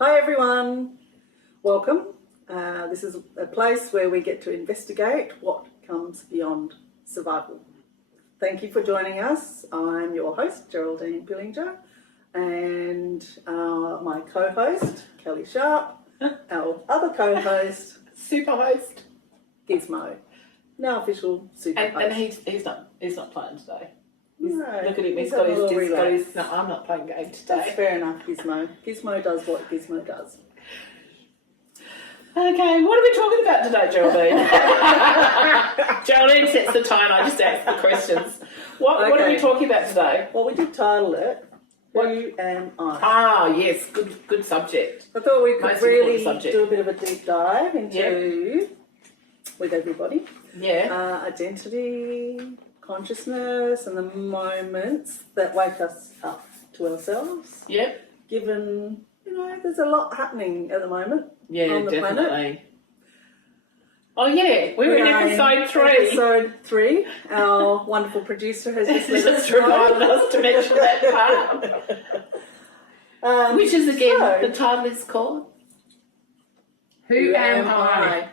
Hi everyone, welcome. This is a place where we get to investigate what comes beyond survival. Thank you for joining us. I'm your host, Geraldine Pillinger, and my co-host, Kelli Sharp, our other co-host, super host, Gizmo, now official super host. And he's not playing today. No, look at him, he's got his no, I'm not playing game today. That's fair enough, Gizmo. Gizmo does what Gizmo does. Okay, what are we talking about today, Geraldine? Geraldine sets the time, I just ask the questions. What are we talking about today? Well, we did title it, Who Am I? Ah, yes, good subject. I thought we could Most really important subject. do a bit of a deep dive into, with everybody, identity, consciousness, and the moments that wake us up to ourselves. Yep. Given, there's a lot happening at the moment on the definitely. planet. Oh yeah, we're in episode 3. Episode 3. Our wonderful producer has just let us reminded us to mention that part. Which is again, the title is called Who Am I?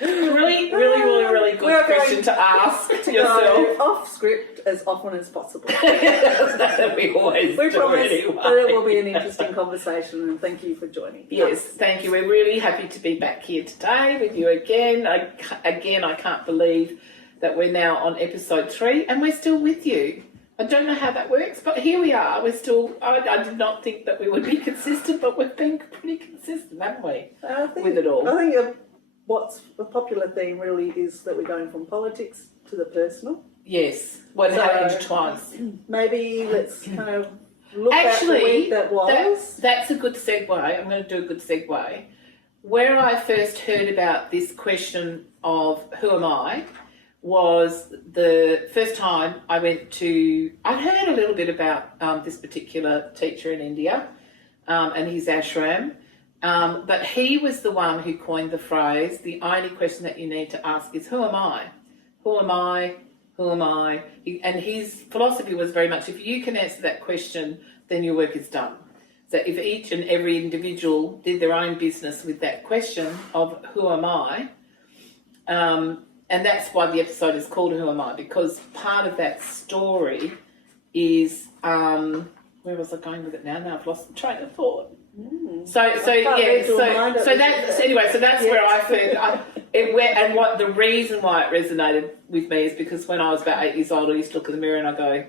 Really good question to ask to yourself. Off script as often as possible. That we always we do promise anyway. that it will be an interesting conversation, and thank you for joining. Yes, thank you. We're really happy to be back here today with you again. I can't believe that we're now on episode 3 and we're still with you. I don't know how that works, but here we are. We're still. I did not think that we would be consistent, but we've been pretty consistent, haven't we? With it all. I think what's a popular theme really is that we're going from politics to the personal. Yes, how it intertwines. Maybe let's kind of look at the week that was. That's a good segue. I'm going to do a good segue. Where I first heard about this question of who am I was the first time I went to... I'd heard a little bit about this particular teacher in India and his ashram. But he was the one who coined the phrase, the only question that you need to ask is, who am I? Who am I? Who am I? And his philosophy was very much, if you can answer that question, then your work is done. So if each and every individual did their own business with that question of who am I, and that's why the episode is called Who Am I? Because part of that story is, where was I going with it now? Now I've lost the train of thought. So that's where I heard and what the reason why it resonated with me is because when I was about 8 years old, I used to look in the mirror and I go,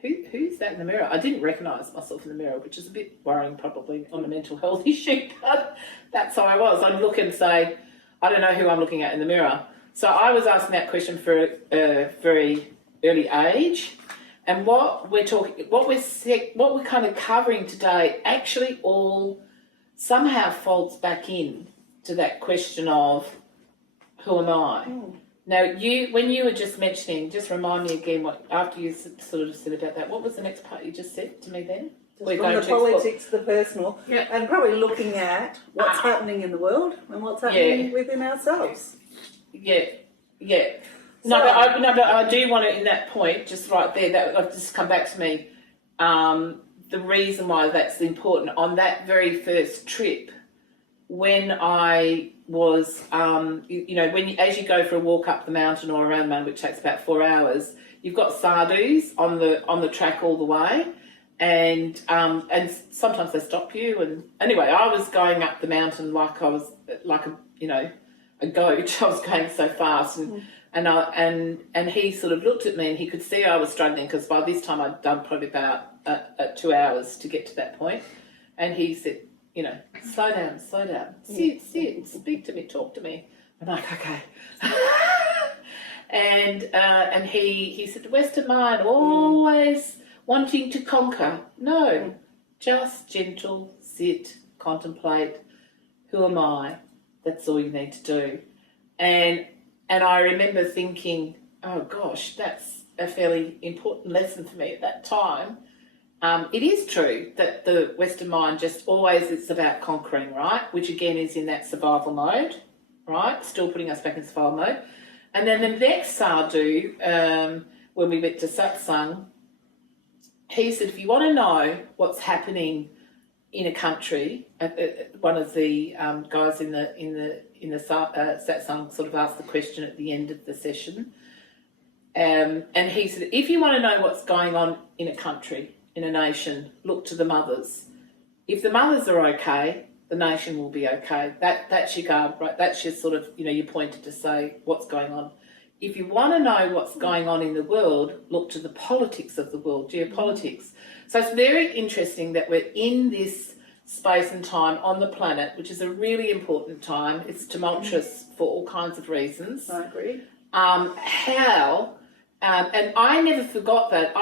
who's that in the mirror? I didn't recognise myself in the mirror, which is a bit worrying probably on a mental health issue, but that's how I was. I'd look and say, I don't know who I'm looking at in the mirror. So I was asking that question for a very early age. And what we're kind of covering today actually all somehow folds back in to that question of who am I? Now, when you were just mentioning, just remind me again after you sort of said about that, what was the next part you just said to me then? From the politics to the personal, and probably looking at what's happening in the world and what's happening within ourselves. Yeah. No, but I do want to, in that point, just right there, that I've just come back to me, the reason why that's important. On that very first trip, when I was, as you go for a walk up the mountain or around the mountain, which takes about 4 hours, you've got sadhus on the track all the way, and sometimes they stop you. And anyway, I was going up the mountain like I was like a goat. I was going so fast, and he sort of looked at me and he could see I was struggling because by this time I'd done probably about 2 hours to get to that point. And he said, slow down, sit, speak to me, talk to me. I'm like, okay. and he said, Western mind, always wanting to conquer. No, just gentle, sit, contemplate. Who am I? That's all you need to do. And I remember thinking, oh gosh, that's a fairly important lesson for me at that time. It is true that the Western mind just always it's about conquering, right? Which again is in that survival mode, right? Still putting us back in survival mode. And then the next sadhu, when we went to satsang, he said, if you want to know what's happening in a country, one of the guys in the satsang sort of asked the question at the end of the session, and he said, if you want to know what's going on in a country, in a nation, look to the mothers. If the mothers are okay, the nation will be okay. That's your guard, right? That's your sort of, your pointer to say what's going on. If you want to know what's going on in the world, look to the politics of the world, geopolitics. So it's very interesting that we're in this space and time on the planet, which is a really important time. It's tumultuous for all kinds of reasons. I agree. And I never forgot that.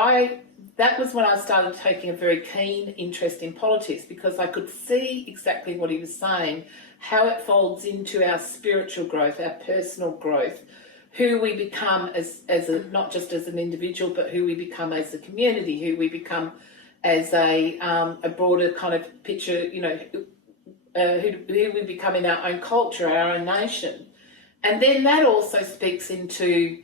That was when I started taking a very keen interest in politics, because I could see exactly what he was saying, how it folds into our spiritual growth, our personal growth, who we become not just as an individual, but who we become as a community, who we become as a broader kind of picture, who we become in our own culture, our own nation. And then that also speaks into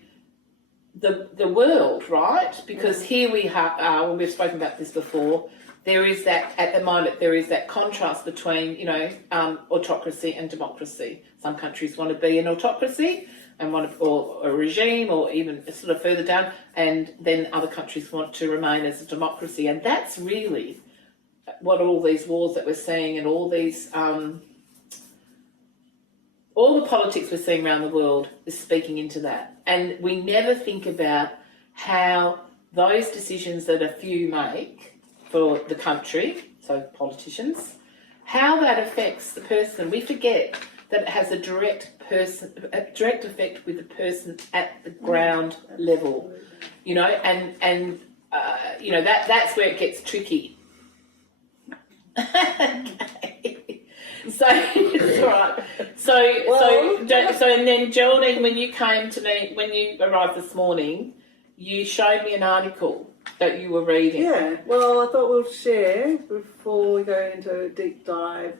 the world, right? Because here we are, when we've spoken about this before, there is that, at the moment, there is that contrast between, autocracy and democracy. Some countries want to be an autocracy and or a regime, or even sort of further down, and then other countries want to remain as a democracy. And that's really what all these wars that we're seeing and all these, all the politics we're seeing around the world is speaking into that. And we never think about how those decisions that a few make for the country, so politicians, how that affects the person. We forget that it has a direct effect with the person at the ground level, that's where it gets tricky. Okay. So it's all right. So and then Geraldine, when you came to me, when you arrived this morning, you showed me an article that you were reading. Yeah. Well, I thought we'll share before we go into a deep dive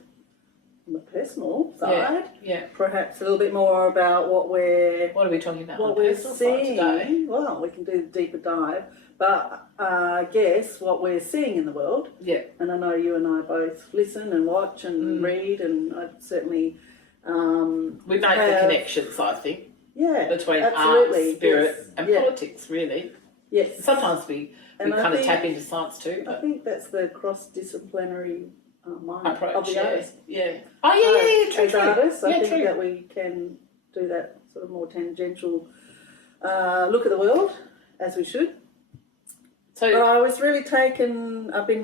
on the personal side. Yeah. Perhaps a little bit more about what are we talking about? What we're seeing today. Well, we can do the deeper dive, but I guess what we're seeing in the world. Yeah. And I know you and I both listen and watch and read, and I certainly we make the connections, I think. Yeah. Between absolutely. art, spirit, yes. and politics, really. Yes. Sometimes we kind of tap into science too. But I think that's the cross-disciplinary mind approach of the artist. Yeah. Oh, yeah, true. As artists, I think true. that we can do that sort of more tangential look at the world, as we should. So but I was really taken. I've been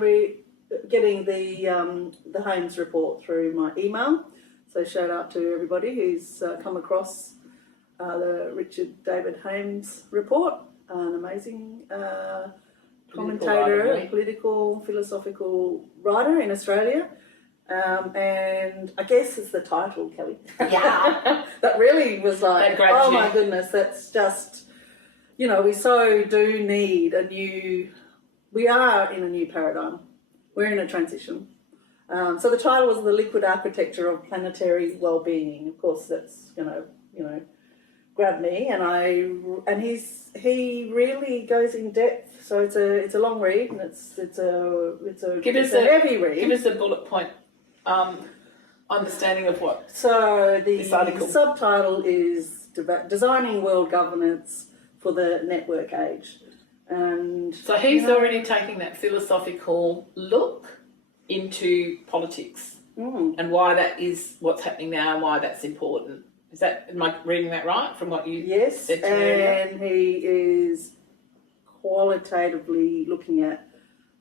getting the Holmes report through my email. So shout out to everybody who's come across the Richard David Holmes report, an amazing commentator, political, philosophical writer in Australia. And I guess it's the title, Kelly. Yeah. That really was like, oh my goodness, that's just, we so do need we are in a new paradigm. We're in a transition. So the title was The Liquid Architecture of Planetary Wellbeing. Of course, that's going to, grab me, and he really goes in depth. So it's a long read, and it's a heavy read. Give us a bullet point understanding of what. So the subtitle is Designing World Governance for the Network Age, and so he's already taking that philosophical look into politics and why that is what's happening now and why that's important. Am I reading that right from what you said to me earlier? And he is qualitatively looking at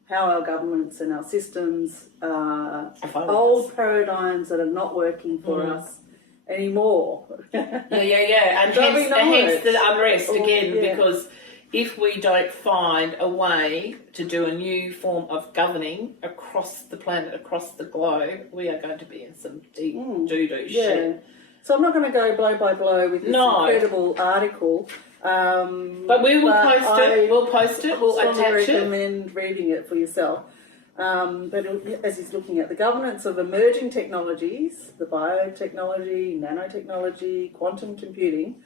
how our governments and our systems old paradigms that are not working for us anymore. Yeah. And hence the unrest because if we don't find a way to do a new form of governing across the planet, across the globe, we are going to be in some deep doo-doo shit. So I'm not going to go blow by blow with this incredible article. But we will post it. We'll post it. We'll attach it. I recommend reading it for yourself. But as he's looking at the governance of emerging technologies, the biotechnology, nanotechnology, quantum computing,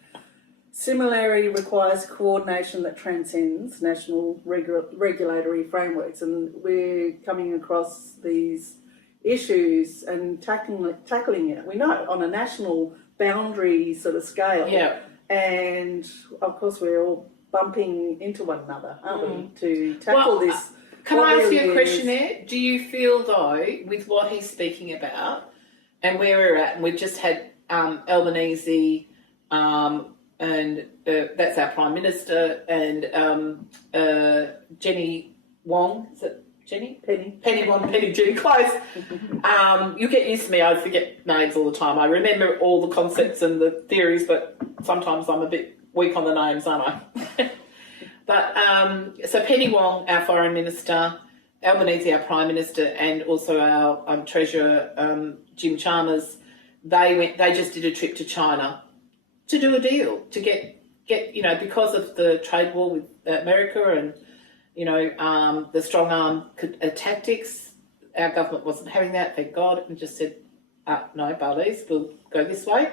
similarity requires coordination that transcends national regulatory frameworks, and we're coming across these issues and tackling it. We know on a national boundary sort of scale. Yeah. And of course, we're all bumping into one another, aren't we, to tackle this? Can I ask you a question there? Do you feel, though, with what he's speaking about and where we're at, and we've just had Albanese, and that's our Prime Minister, and Jenny Wong, is it Jenny? Penny Wong, Jenny, close. You get used to me, I forget names all the time. I remember all the concepts and the theories, but sometimes I'm a bit weak on the names, aren't I? But so Penny Wong, our Foreign Minister, Albanese, our Prime Minister, and also our Treasurer, Jim Chalmers, they just did a trip to China to do a deal, to get because of the trade war with America and, the strong arm tactics, our government wasn't having that, thank God, and just said, no, Bali's, we'll go this way.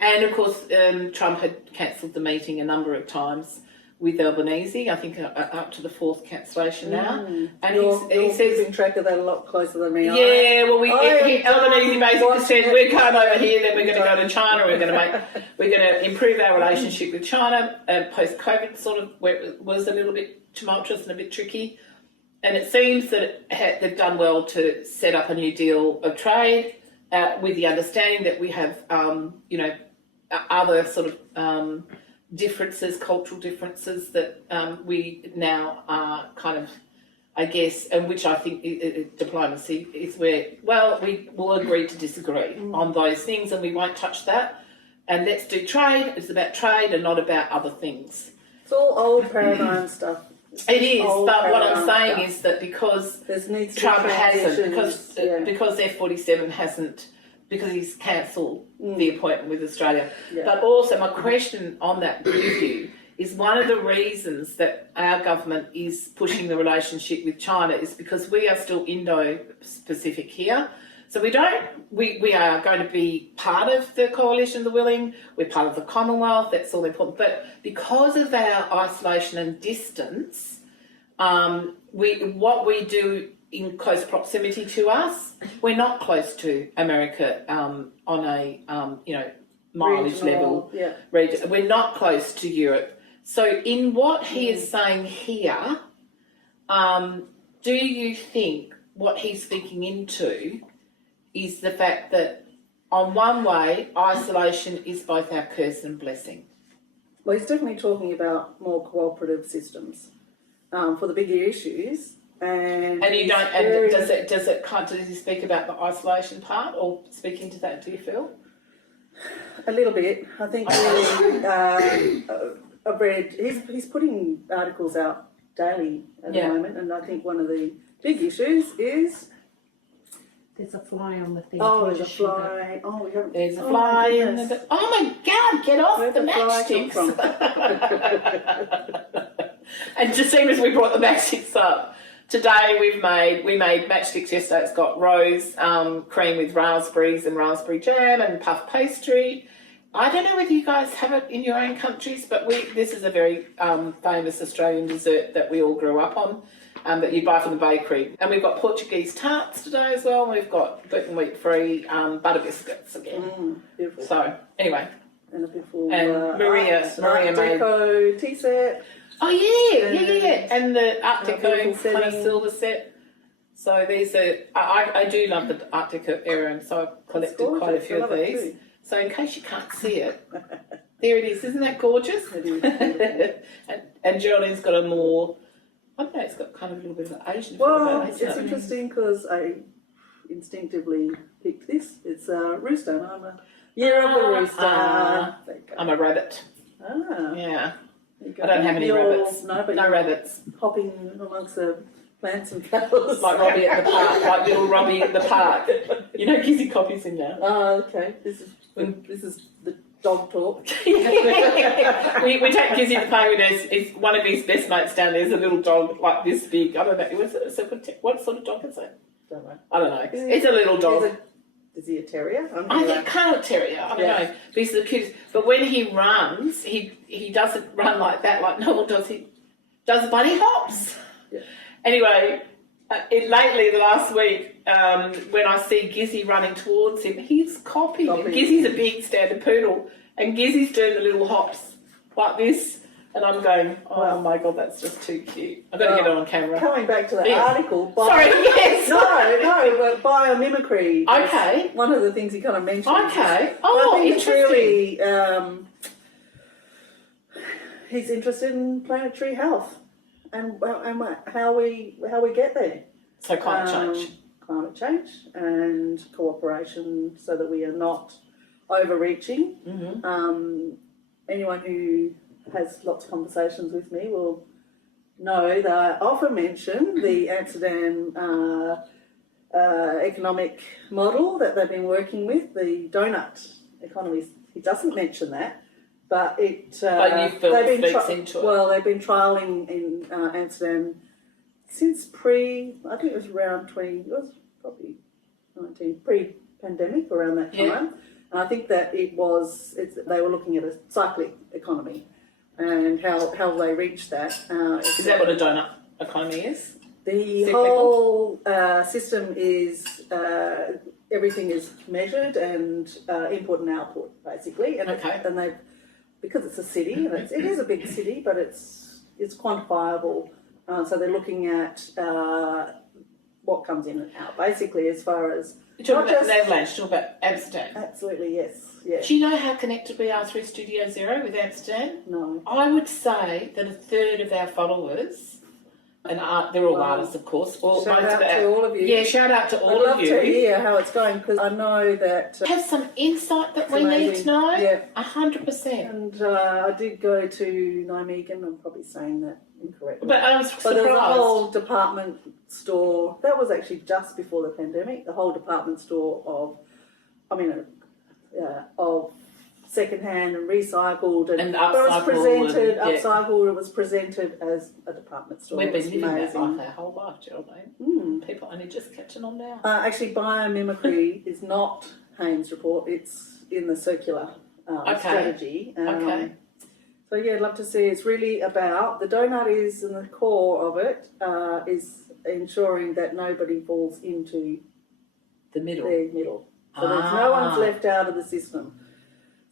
And, of course, Trump had cancelled the meeting a number of times with Albanese, I think up to the fourth cancellation now. And he says, keeping track of that a lot closer than me. Yeah, well, Albanese basically said, we're coming over here, then we're going to go to China, we're going to improve our relationship with China. Post-COVID sort of was a little bit tumultuous and a bit tricky. And it seems that they've done well to set up a new deal of trade with the understanding that we have, other sort of differences, cultural differences that we now are kind of, I guess, and which I think diplomacy is where, we will agree to disagree on those things and we won't touch that. And let's do trade. It's about trade and not about other things. It's all old paradigm stuff. It is, but what I'm saying is that because Trump hasn't, because F-47 hasn't, because he's cancelled the appointment with Australia. Yeah. But also my question on that with you is one of the reasons that our government is pushing the relationship with China is because we are still Indo-Pacific here. So we are going to be part of the coalition of the willing, we're part of the Commonwealth, that's all important. But because of our isolation and distance, what we do in close proximity to us, we're not close to America on a mileage level. Yeah. We're not close to Europe. So in what he is saying here, do you think what he's speaking into is the fact that on one way, isolation is both our curse and blessing? Well, he's definitely talking about more cooperative systems for the bigger issues. And you don't. And does he speak about the isolation part, or speak into that? Do you feel? A little bit. I think really, I've read. He's putting articles out daily at the moment, and I think one of the big issues is. There's a fly on the thing. Oh, there's a fly. Oh, we haven't. There's a fly in the. Oh my God! Get off the matchsticks! And just seeing as we brought the matchsticks up, today we made matchsticks yesterday. It's got rose cream with raspberries and raspberry jam and puff pastry. I don't know whether you guys have it in your own countries, but this is a very famous Australian dessert that we all grew up on. That you buy from the bakery. And we've got Portuguese tarts today as well. And we've got gluten wheat-free butter biscuits again. Beautiful. So, anyway. And a beautiful Maria made... Deco tea set. Oh, yeah. And the Art Deco kind of silver set. So these are... I do love the Art Deco era, and so I've collected quite a few of these. So in case you can't see it, there it is. Isn't that gorgeous? It is. and Geraldine's got a more... I don't know, it's got kind of a little bit of an Asian feel. It's interesting because I instinctively picked this. It's a rooster. I'm a year of the rooster. I'm a rabbit. Yeah. I don't have any rabbits. No rabbits. Hopping amongst the plants and flowers. Like Robbie at the park, like little Robbie at the park. You know, Gizzy Copy's in there. Oh, okay. This is the dog talk. we take Gizzy to play with us. One of his best mates down there is a little dog like this big. I don't know. What sort of dog is it? Don't know. I don't know. It's a little dog. is he a terrier? I think Carl Terrier. I don't know. But he's the cutest. But when he runs, he doesn't run like that, like Noel does. He does bunny hops. Yeah. Anyway, lately, the last week, when I see Gizzy running towards him, he's copying. And Gizzy's a big standard poodle, and Gizzy's doing the little hops like this. And I'm going, oh my God, that's just too cute. I've got to get it on camera. Coming back to the article. Sorry, yes. But biomimicry. Okay. One of the things he kind of mentioned. Okay. I think interesting. it's really, he's interested in planetary health and how we get there. So climate change and cooperation so that we are not overreaching. Mm-hmm. Anyone who has lots of conversations with me will know that I often mention the Amsterdam economic model that they've been working with, the donut economy. He doesn't mention that, but it. But you feel it speaks into it. Well, they've been trialling in Amsterdam since I think it was around 20. It was probably 19 pre-pandemic around that time. Yeah. And I think that they were looking at a cyclic economy and how they reached that. Is that what a donut economy is? The whole system is everything is measured and input and output basically, and and they because it's a city and it is a big city, but it's quantifiable. So they're looking at what comes in and out basically as far as. You're talking about Netherlands, you're talking about Amsterdam. Absolutely, yes. Do you know how connected we are through Studio Zero with Amsterdam? No. I would say that a third of our followers, and they're all artists, of course. Shout out to all of you. Yeah, shout out to all of you. I'd love to hear how it's going because I know that... have some insight that we need to know. Yeah. 100%. And I did go to Nijmegen. I'm probably saying that incorrectly. But I was surprised. But there was a whole department store. That was actually just before the pandemic. The whole department store of second-hand and recycled and upcycled. Upcycled. It was presented as a department store. We've been living that life our whole life, Geraldine. People only just catching on now. Actually, biomimicry is not Haynes' report. It's in the circular strategy. So yeah, I'd love to see. It's really about the donut is, and the core of it is ensuring that nobody falls into the middle. So there's no one's left out of the system.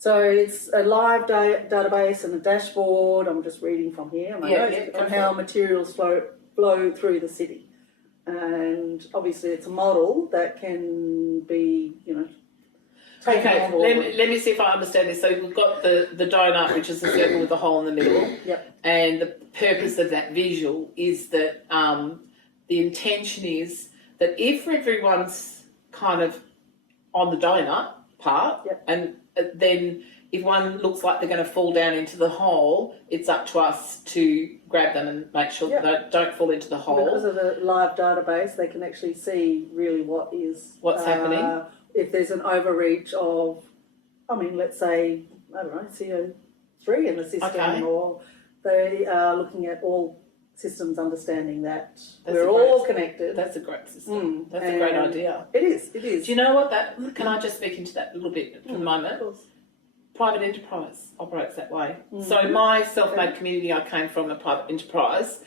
So it's a live database and a dashboard. I'm just reading from here on how materials flow through the city. And obviously it's a model that can be, taken on board. Let me see if I understand this. So we've got the donut, which is the circle with the hole in the middle. Yep. And the purpose of that visual is that the intention is that if everyone's kind of on the donut part, and then if one looks like they're going to fall down into the hole, it's up to us to grab them and make sure that they don't fall into the hole. Because of the live database, they can actually see really what's happening. If there's an overreach of, let's say, CO3 in the system, or they are looking at all systems, understanding that we're all connected. That's a great system. That's a great idea. It is. Do you know what can I just speak into that a little bit for the moment? Of course. Private enterprise operates that way. So my self-made community, I came from a private enterprise.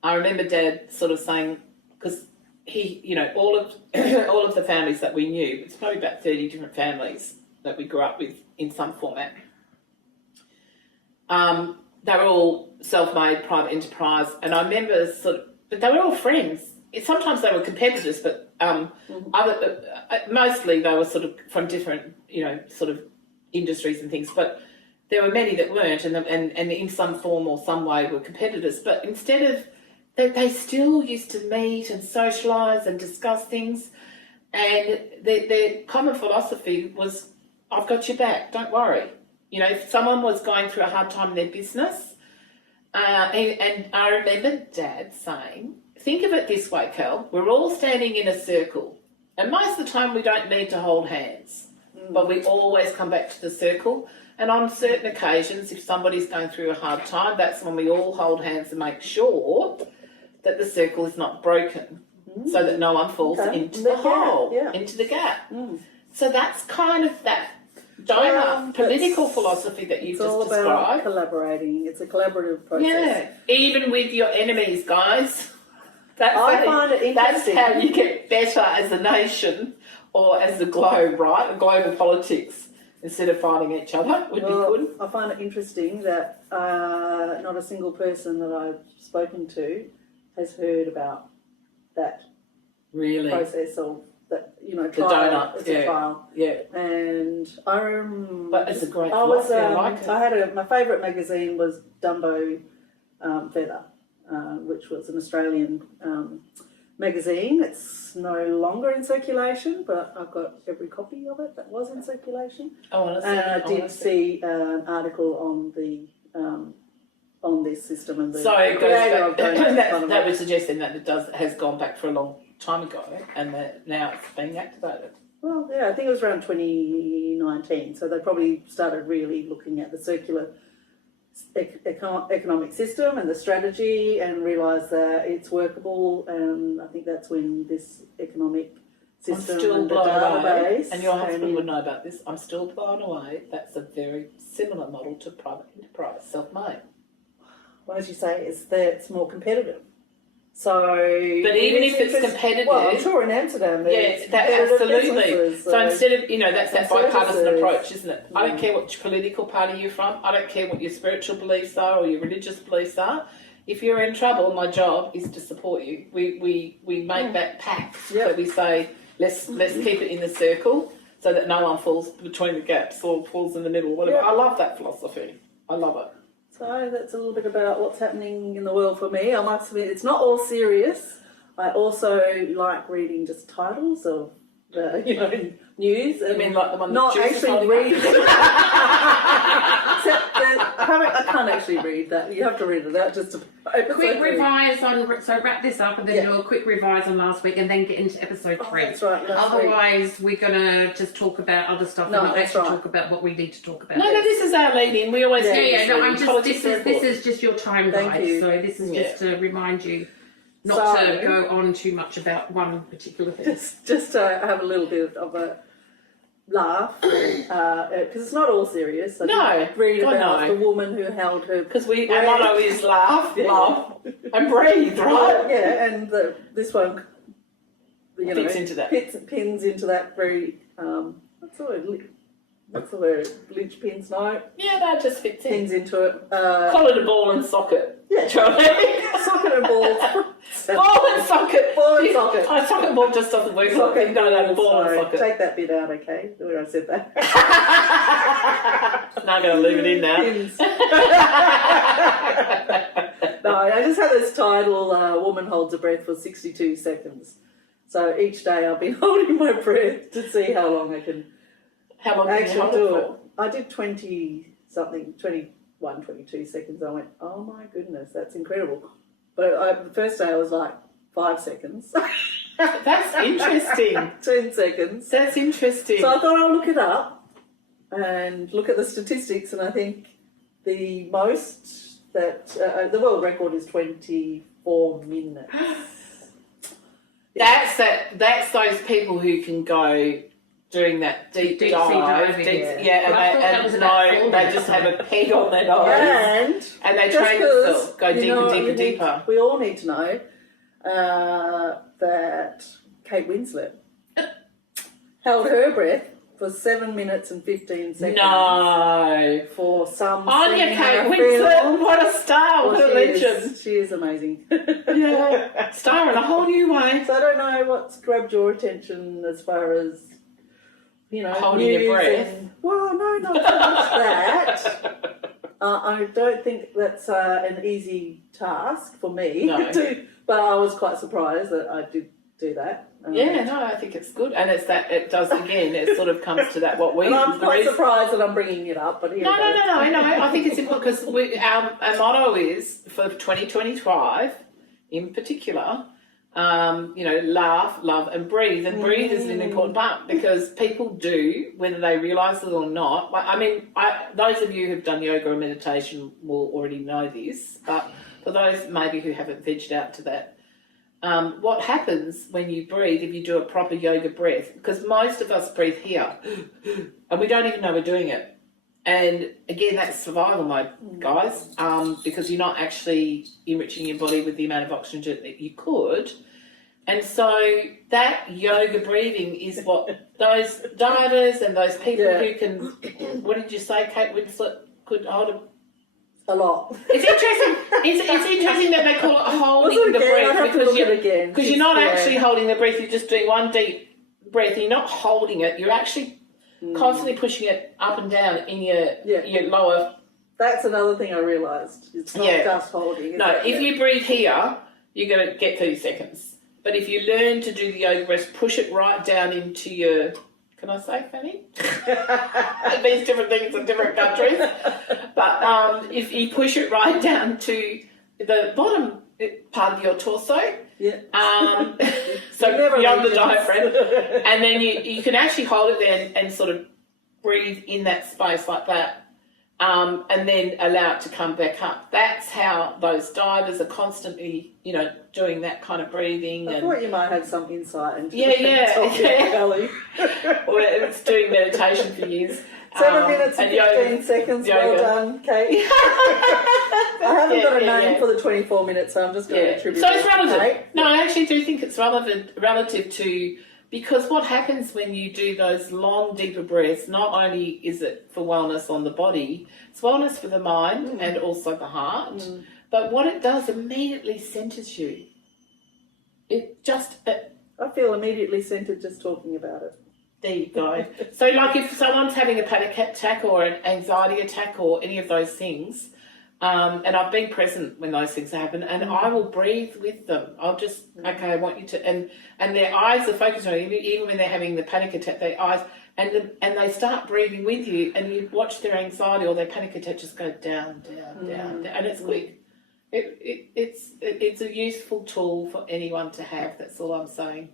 I remember Dad sort of saying, because he, all of the families that we knew, it's probably about 30 different families that we grew up with in some format. They were all self-made private enterprise, and I remember but they were all friends. Sometimes they were competitors, but mostly they were sort of from different, sort of industries and things. But there were many that weren't, and in some form or some way were competitors. But instead of they still used to meet and socialise and discuss things, and their common philosophy was, "I've got your back. Don't worry." If someone was going through a hard time in their business, and I remember Dad saying, think of it this way, Kel, we're all standing in a circle, and most of the time we don't need to hold hands, but we always come back to the circle, and on certain occasions, if somebody's going through a hard time, that's when we all hold hands and make sure that the circle is not broken, so that no one falls into the hole, into the gap. So that's kind of that donut political philosophy that you've It's all just about described. collaborating. It's a collaborative process. Yeah, even with your enemies, guys. I find it interesting. That's how you get better as a nation or as a globe, right? Global politics, instead of fighting each other would be good. I find it interesting that not a single person that I've spoken to has heard about that Really? process of that, The trial. donut. It's a trial. Yeah. And I remember. But it's a great I was. philosophy, I like it. I had my favourite magazine was Dumbo Feather, which was an Australian magazine. It's no longer in circulation, but I've got every copy of it that was in circulation. Oh, honestly. And I did see an article on this system and the So it creator goes of back, Donut that would suggest then that it has gone back for a long time ago and that now it's being activated. Well, yeah, I think it was around 2019. So they probably started really looking at the circular economic system and the strategy and realised that it's workable. And I think that's when this economic system I'm still and the blown away, database and your husband came would in. know about this. I'm still blown away. That's a very similar model to private enterprise, self-made. Well, as you say, it's more competitive. So, But even if it's competitive, well, I'm sure in Amsterdam, yeah, that absolutely. So instead of that's that bipartisan approach, isn't it? I don't care which political party you're from. I don't care what your spiritual beliefs are or your religious beliefs are. If you're in trouble, my job is to support you. We make that pact that we say let's keep it in the circle so that no one falls between the gaps or falls in the middle. Whatever. I love that philosophy. I love it. So that's a little bit about what's happening in the world for me. I must admit, it's not all serious. I also like reading just titles of, news. I mean, like the one not that Juice is actually holding read. Except that I can't actually read that. You have to read it out just to. Quick revise on, so wrap this up and then do a quick revise on last week and then get into episode 3. That's right. Otherwise, we're going to just talk about other stuff and not actually talk about what we need to talk about. No, this is our lead in. We always do. This is just your time guide. So this is just to remind you not to go on too much about one particular thing. Just to have a little bit of a laugh, because it's not all serious. I did read about the woman who held her. Because our motto is laugh, laugh, and breathe, right? Yeah, and this one, fits into that. Pins into that very. What's the word? Linchpins? No. Yeah, that just fits in. Pins into it. Call it a ball and socket. Yeah. Socket and balls. Ball and socket. Ball and socket. A socket ball just doesn't work. Socket You don't have ball and socket. Take that bit out, okay? Where I said that. Now I'm going to leave it in now. Pins. No, I just had this title, Woman Holds Her Breath for 62 seconds. So each day I've been holding my breath to see how long I can actually do it. I did 20-something, 21, 22 seconds. I went, oh my goodness, that's incredible. But the first day I was like 5 seconds. That's interesting. 10 seconds. That's interesting. So I thought I'll look it up and look at the statistics, and I think the most that the world record is 24 minutes. That's those people who can go doing that deep dive. They just have a peg on their nose and they train themselves, go deeper, deeper, deeper. We all need to know that Kate Winslet held her breath for 7 minutes and 15 seconds. No. For some Anya Kate Winslet, what a star, what a legend. She is amazing. Yeah, star in a whole new way. So I don't know what's grabbed your attention as far as, holding your breath. Well, no, not so much that. I don't think that's an easy task for me to do, but I was quite surprised that I did do that. I think it's good, and it's that it does again. It sort of comes to that what we. And I'm quite surprised that I'm bringing it up, but here no. I think it's important because our motto is for 2025, in particular. Laugh, love, and breathe. And breathe is an important part because people do, whether they realise it or not. Those of you who've done yoga or meditation will already know this, but for those maybe who haven't vegged out to that what happens when you breathe if you do a proper yoga breath, because most of us breathe here and we don't even know we're doing it. And again, that's survival mode, guys, because you're not actually enriching your body with the amount of oxygen that you could. And so that yoga breathing is what those divers and those people who can, what did you say, Kate Winslet could hold a lot. It's interesting. It's interesting that they call it holding the breath, because you're not actually holding the breath. You're just doing one deep breath. You're not holding it. You're actually constantly pushing it up and down in your lower. That's another thing I realised. It's not just holding. No, if you breathe here, you're going to get 30 seconds. But if you learn to do the yoga breath, push it right down into your. Can I say, Fanny? It means different things in different countries. But if you push it right down to the bottom part of your torso, so beyond the diaphragm, and then you can actually hold it there and sort of breathe in that space like that, and then allow it to come back up. That's how those divers are constantly, doing that kind of breathing. I thought you might have some insight into Kelli. Well, it's doing meditation for years. 7 minutes and 15 seconds. Yoga. Well done, Kate. I haven't got a name for the 24 minutes, so I'm just going to attribute it. So it's relative. No, I actually do think it's relative to, because what happens when you do those long, deeper breaths, not only is it for wellness on the body, it's wellness for the mind and also the heart, but what it does immediately centres you. I feel immediately centred just talking about it. There you go. So like if someone's having a panic attack or an anxiety attack or any of those things, and I've been present when those things happen, and I will breathe with them. I'll just, I want you to, and their eyes are focused on you, even when they're having the panic attack, their eyes, and they start breathing with you, and you watch their anxiety or their panic attack just go down, down, and it's quick. It's a useful tool for anyone to have. That's all I'm saying.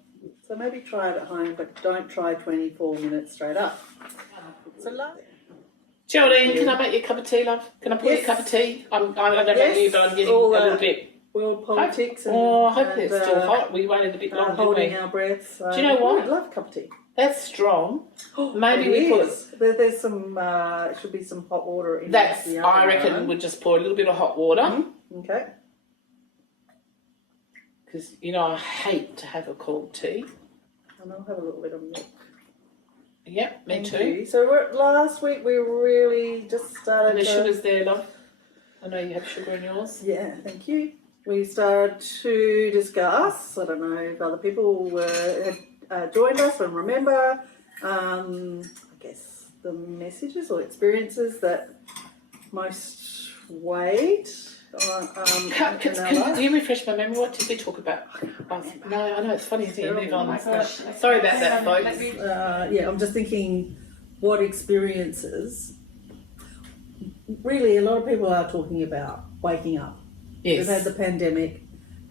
So maybe try it at home, but don't try 24 minutes straight up. So Geraldine, can I make you a cup of tea, love? Can I pour you a cup of tea? I don't know about you, but I'm getting a little bit. World politics. I hope it's still hot. We waited a bit longer, holding our breaths. Do you know what? I'd love a cup of tea. That's strong. Maybe we put. There's some. Should be some hot water in. I reckon we'd just pour a little bit of hot water. Okay. Because I hate to have a cold tea. And I'll have a little bit of milk. Yep, me too. So last week we really just started. And the sugar's there, love. I know you have sugar in yours. Yeah, thank you. We started to discuss. I don't know if other people had joined us and remember. I guess the messages or experiences that most weighed. Can you refresh my memory? What did we talk about? No, I know it's funny to move on. Sorry about that, folks. I'm just thinking what experiences. Really, a lot of people are talking about waking up. Yes. We've had the pandemic,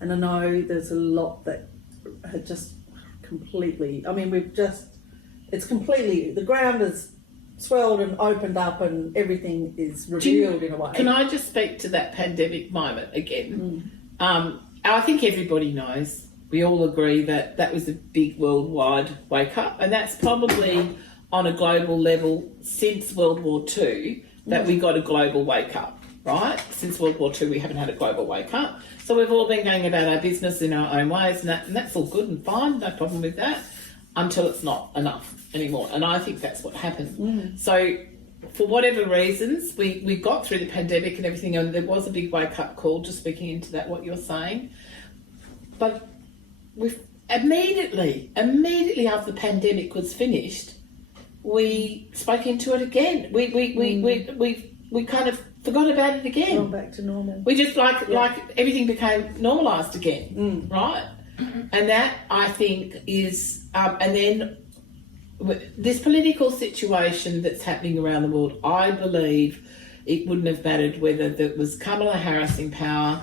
and I know there's a lot that had just completely. I mean, it's completely. The ground is swelled and opened up and everything is revealed in a way. Can I just speak to that pandemic moment again? I think everybody knows, we all agree that was a big worldwide wake up, and that's probably on a global level since World War II that we got a global wake up, right? Since World War II we haven't had a global wake up. So we've all been going about our business in our own ways, and that's all good and fine, no problem with that, until it's not enough anymore. And I think that's what happened. So for whatever reasons, we got through the pandemic and everything, and there was a big wake-up call, just speaking into that, what you're saying. But we've immediately after the pandemic was finished, we spoke into it again. We kind of forgot about it again. Gone back to normal. We just like everything became normalised again, right? And that, I think, is and then this political situation that's happening around the world, I believe it wouldn't have mattered whether there was Kamala Harris in power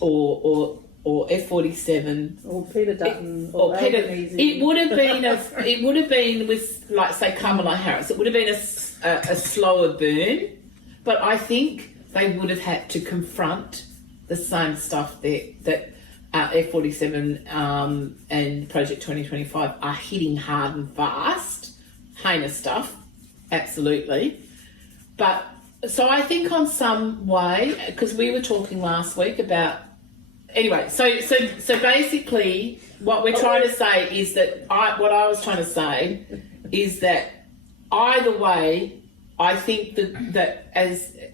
or F47 or Peter Dutton it would have been with, like, say, Kamala Harris. It would have been a slower burn, but I think they would have had to confront the same stuff that F47 and Project 2025 are hitting hard and fast. Heinous stuff, absolutely. But so I think on some way, because we were talking last week about, anyway, so basically what we're trying to say is that what I was trying to say is that either way, I think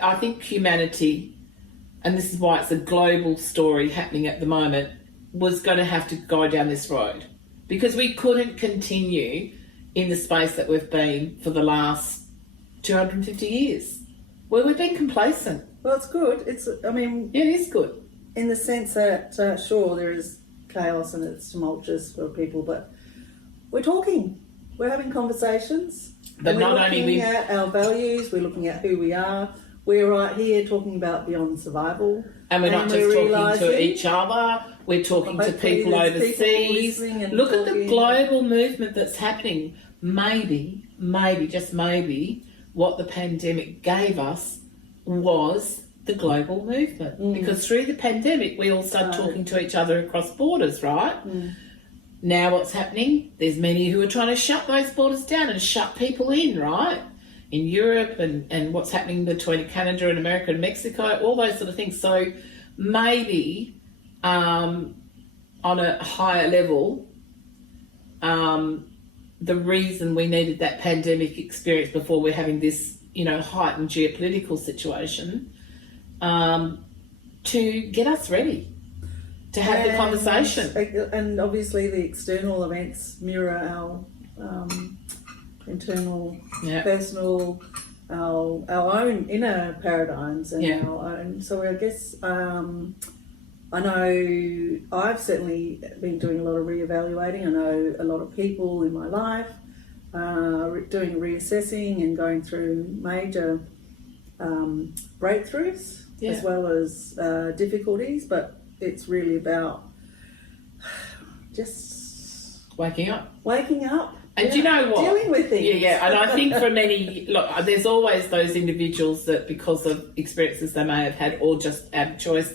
I think humanity, and this is why it's a global story happening at the moment, was going to have to go down this road, because we couldn't continue in the space that we've been for the last 250 years, where we've been complacent. Well, it's good. Yeah, it is good. In the sense that, sure, there is chaos and it's tumultuous for people, but we're talking. We're having conversations. But not only we're looking at our values, we're looking at who we are. We're right here talking about beyond survival. And we're not just talking to each other, we're talking to people overseas. Look at the global movement that's happening. Maybe, just maybe, what the pandemic gave us was the global movement. Because through the pandemic, we all started talking to each other across borders, right? Now what's happening? There's many who are trying to shut those borders down and shut people in, right? In Europe and what's happening between Canada and America and Mexico, all those sort of things. So maybe on a higher level, the reason we needed that pandemic experience before we're having this, heightened geopolitical situation, to get us ready to have the conversation. And obviously the external events mirror our internal, personal, our own inner paradigms and our own. So I guess I know I've certainly been doing a lot of reevaluating. I know a lot of people in my life doing reassessing and going through major breakthroughs as well as difficulties, but it's really about just waking up. And do you know what? Dealing with things. Yeah. And I think for many, look, there's always those individuals that because of experiences they may have had or just out of choice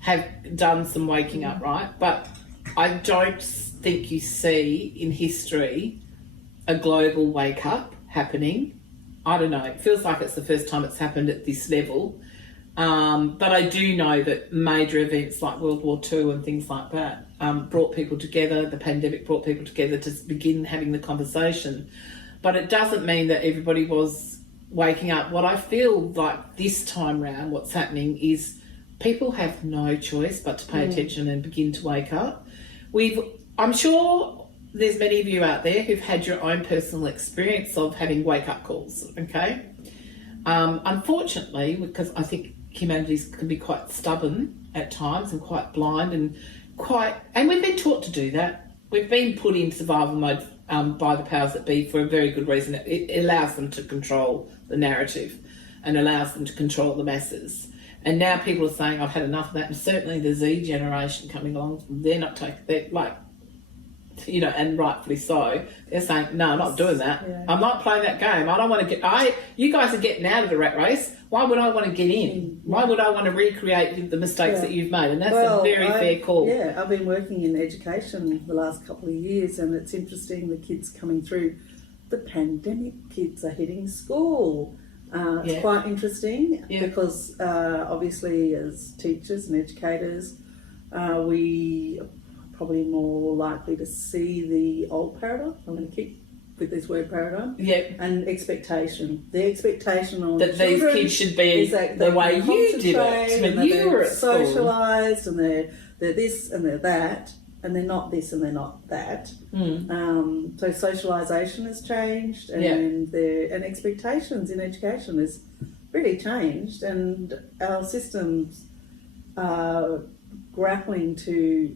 have done some waking up, right? But I don't think you see in history a global wake up happening. I don't know. It feels like it's the first time it's happened at this level. But I do know that major events like World War II and things like that brought people together. The pandemic brought people together to begin having the conversation. But it doesn't mean that everybody was waking up. What I feel like this time round, what's happening is people have no choice but to pay attention and begin to wake up. I'm sure there's many of you out there who've had your own personal experience of having wake-up calls, okay? Unfortunately, because I think humanities can be quite stubborn at times and quite blind and we've been taught to do that. We've been put in survival mode by the powers that be for a very good reason. It allows them to control the narrative and allows them to control the masses. And now people are saying, I've had enough of that. And certainly the Z generation coming along, and rightfully so, they're saying, no, I'm not doing that. Yeah. I'm not playing that game. I don't want to you guys are getting out of the rat race. Why would I want to get in? Why would I want to recreate the mistakes that you've made? And that's a very fair call. Yeah, I've been working in education the last couple of years, and it's interesting, the kids coming through. The pandemic kids are hitting school. It's quite interesting because obviously as teachers and educators, we probably more likely to see the old paradigm. I'm going to keep with this word paradigm. Yep. And expectation. The expectation on that children these kids should be the way you did it when you were at school. Socialised, and they're this and they're that, and they're not this and they're not that. So socialisation has changed, and and expectations in education has really changed, and our systems are grappling to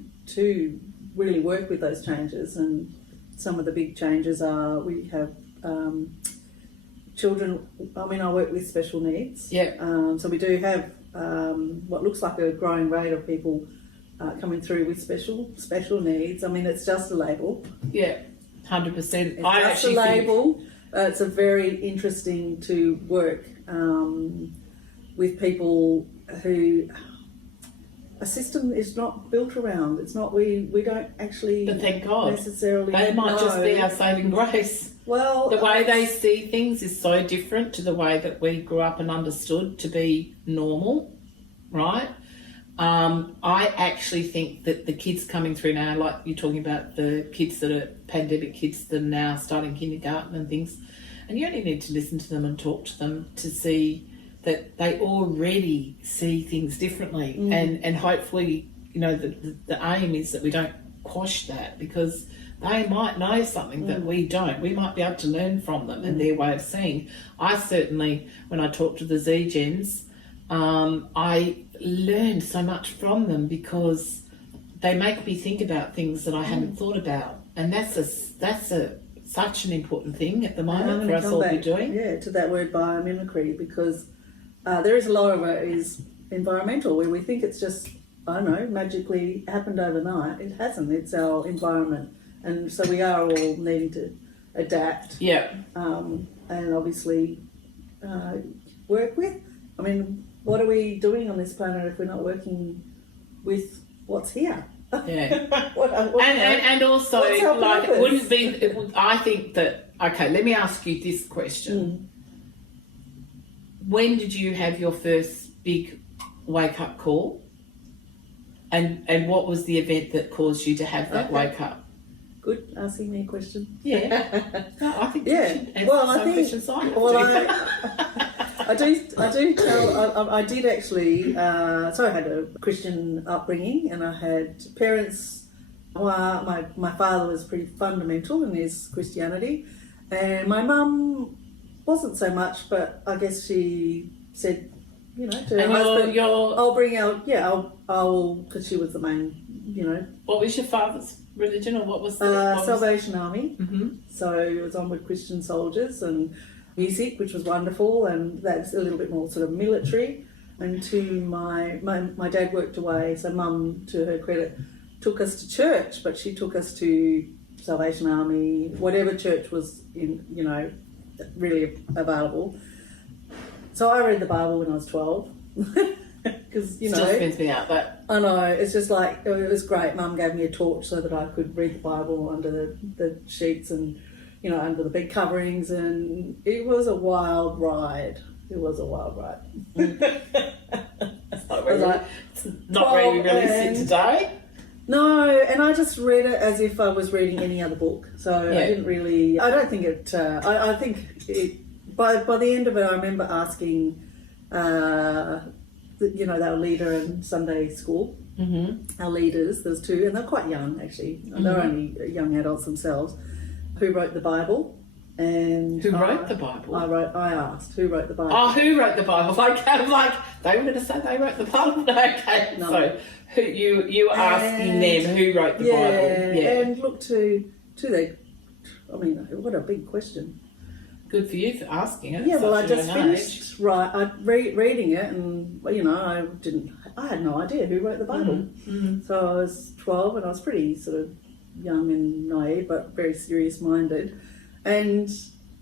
really work with those changes. And some of the big changes are we have children. I mean, I work with special needs. So we do have what looks like a growing rate of people coming through with special needs. I mean, it's just a label. 100%. It's just a label. It's a very interesting to work with people who a system is not built around. It's not, we don't actually But thank God. necessarily They might know. just be our saving grace. Well, The way they see things is so different to the way that we grew up and understood to be normal, right? I actually think that the kids coming through now, like you're talking about the kids that are pandemic kids that are now starting kindergarten and things, and you only need to listen to them and talk to them to see that they already see things differently. And hopefully, you know, the aim is that we don't quash that, because they might know something that we don't. We might be able to learn from them and their way of seeing. I certainly, when I talk to the Z-Gens, I learned so much from them because they make me think about things that I hadn't thought about. And that's such an important thing at the moment for us all to be doing. Yeah, to that word biomimicry, because there is a lot of it is environmental, where we think it's just, I don't know, magically happened overnight. It hasn't. It's our environment. And so we are all needing to adapt. Yeah. And obviously work with. I mean, what are we doing on this planet if we're not working with what's here? Yeah. what and also, what's our like, purpose? it wouldn't be, I think that, okay, let me ask you this question. When did you have your first big wake-up call? And what was the event that caused you to have that wake-up? Good, asking me a question. Yeah. No, I think you should answer questions I have I do tell. I did actually. So I had a Christian upbringing, and I had parents. Well, my father was pretty fundamental in his Christianity, and my mum wasn't so much. But I guess she said, you know, to her husband, I'll bring out. Yeah, I'll, because she was the main. You know. What was your father's religion, or what was the Salvation Army? Mm-hmm. So it was on with Christian soldiers and music, which was wonderful, and that's a little bit more sort of military. And to my dad worked away, so Mum, to her credit, took us to church, but she took us to Salvation Army, whatever church was in, you know, really available. So I read the Bible when I was 12. Because, you know, still spins me out, but I know, it's just like, it was great. Mum gave me a torch so that I could read the Bible under the sheets and, you know, under the bed coverings, and it was a wild ride. It was a wild ride. It's not where we really sit today. No, and I just read it as if I was reading any other book. So I didn't really, I don't think it, I think it, by the end of it, I remember asking, you know, our leader in Sunday school, our leaders, there's two, and they're quite young actually, they're only young adults themselves, who wrote the Bible. And who wrote the Bible? I asked who wrote the Bible. Oh, who wrote the Bible? I'm like, they were going to say they wrote the Bible. Okay, no. So who you were asking them who wrote the Bible? Yeah, and look to the, I mean, what a big question. Good for you for asking it. Yeah, well, I just finished reading it, and you know, I had no idea who wrote the Bible. So I was 12, and I was pretty sort of young and naive, but very serious-minded. And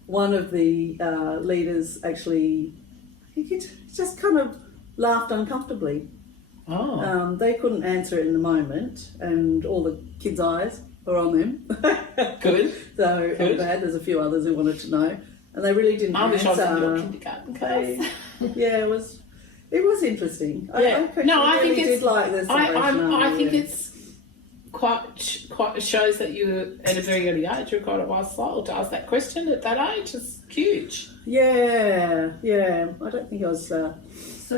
one of the leaders actually, he just kind of laughed uncomfortably. Oh. They couldn't answer it in the moment, and all the kids' eyes were on them. Good. So Good. There's a few others who wanted to know, and they really didn't I wish answer. I was in your kindergarten class. Yeah, it was interesting. Yeah. I think did it's like this. I think it's quite shows that you at a very early age you're quite a wise soul to ask that question at that age. It's huge. Yeah. I don't think I was. So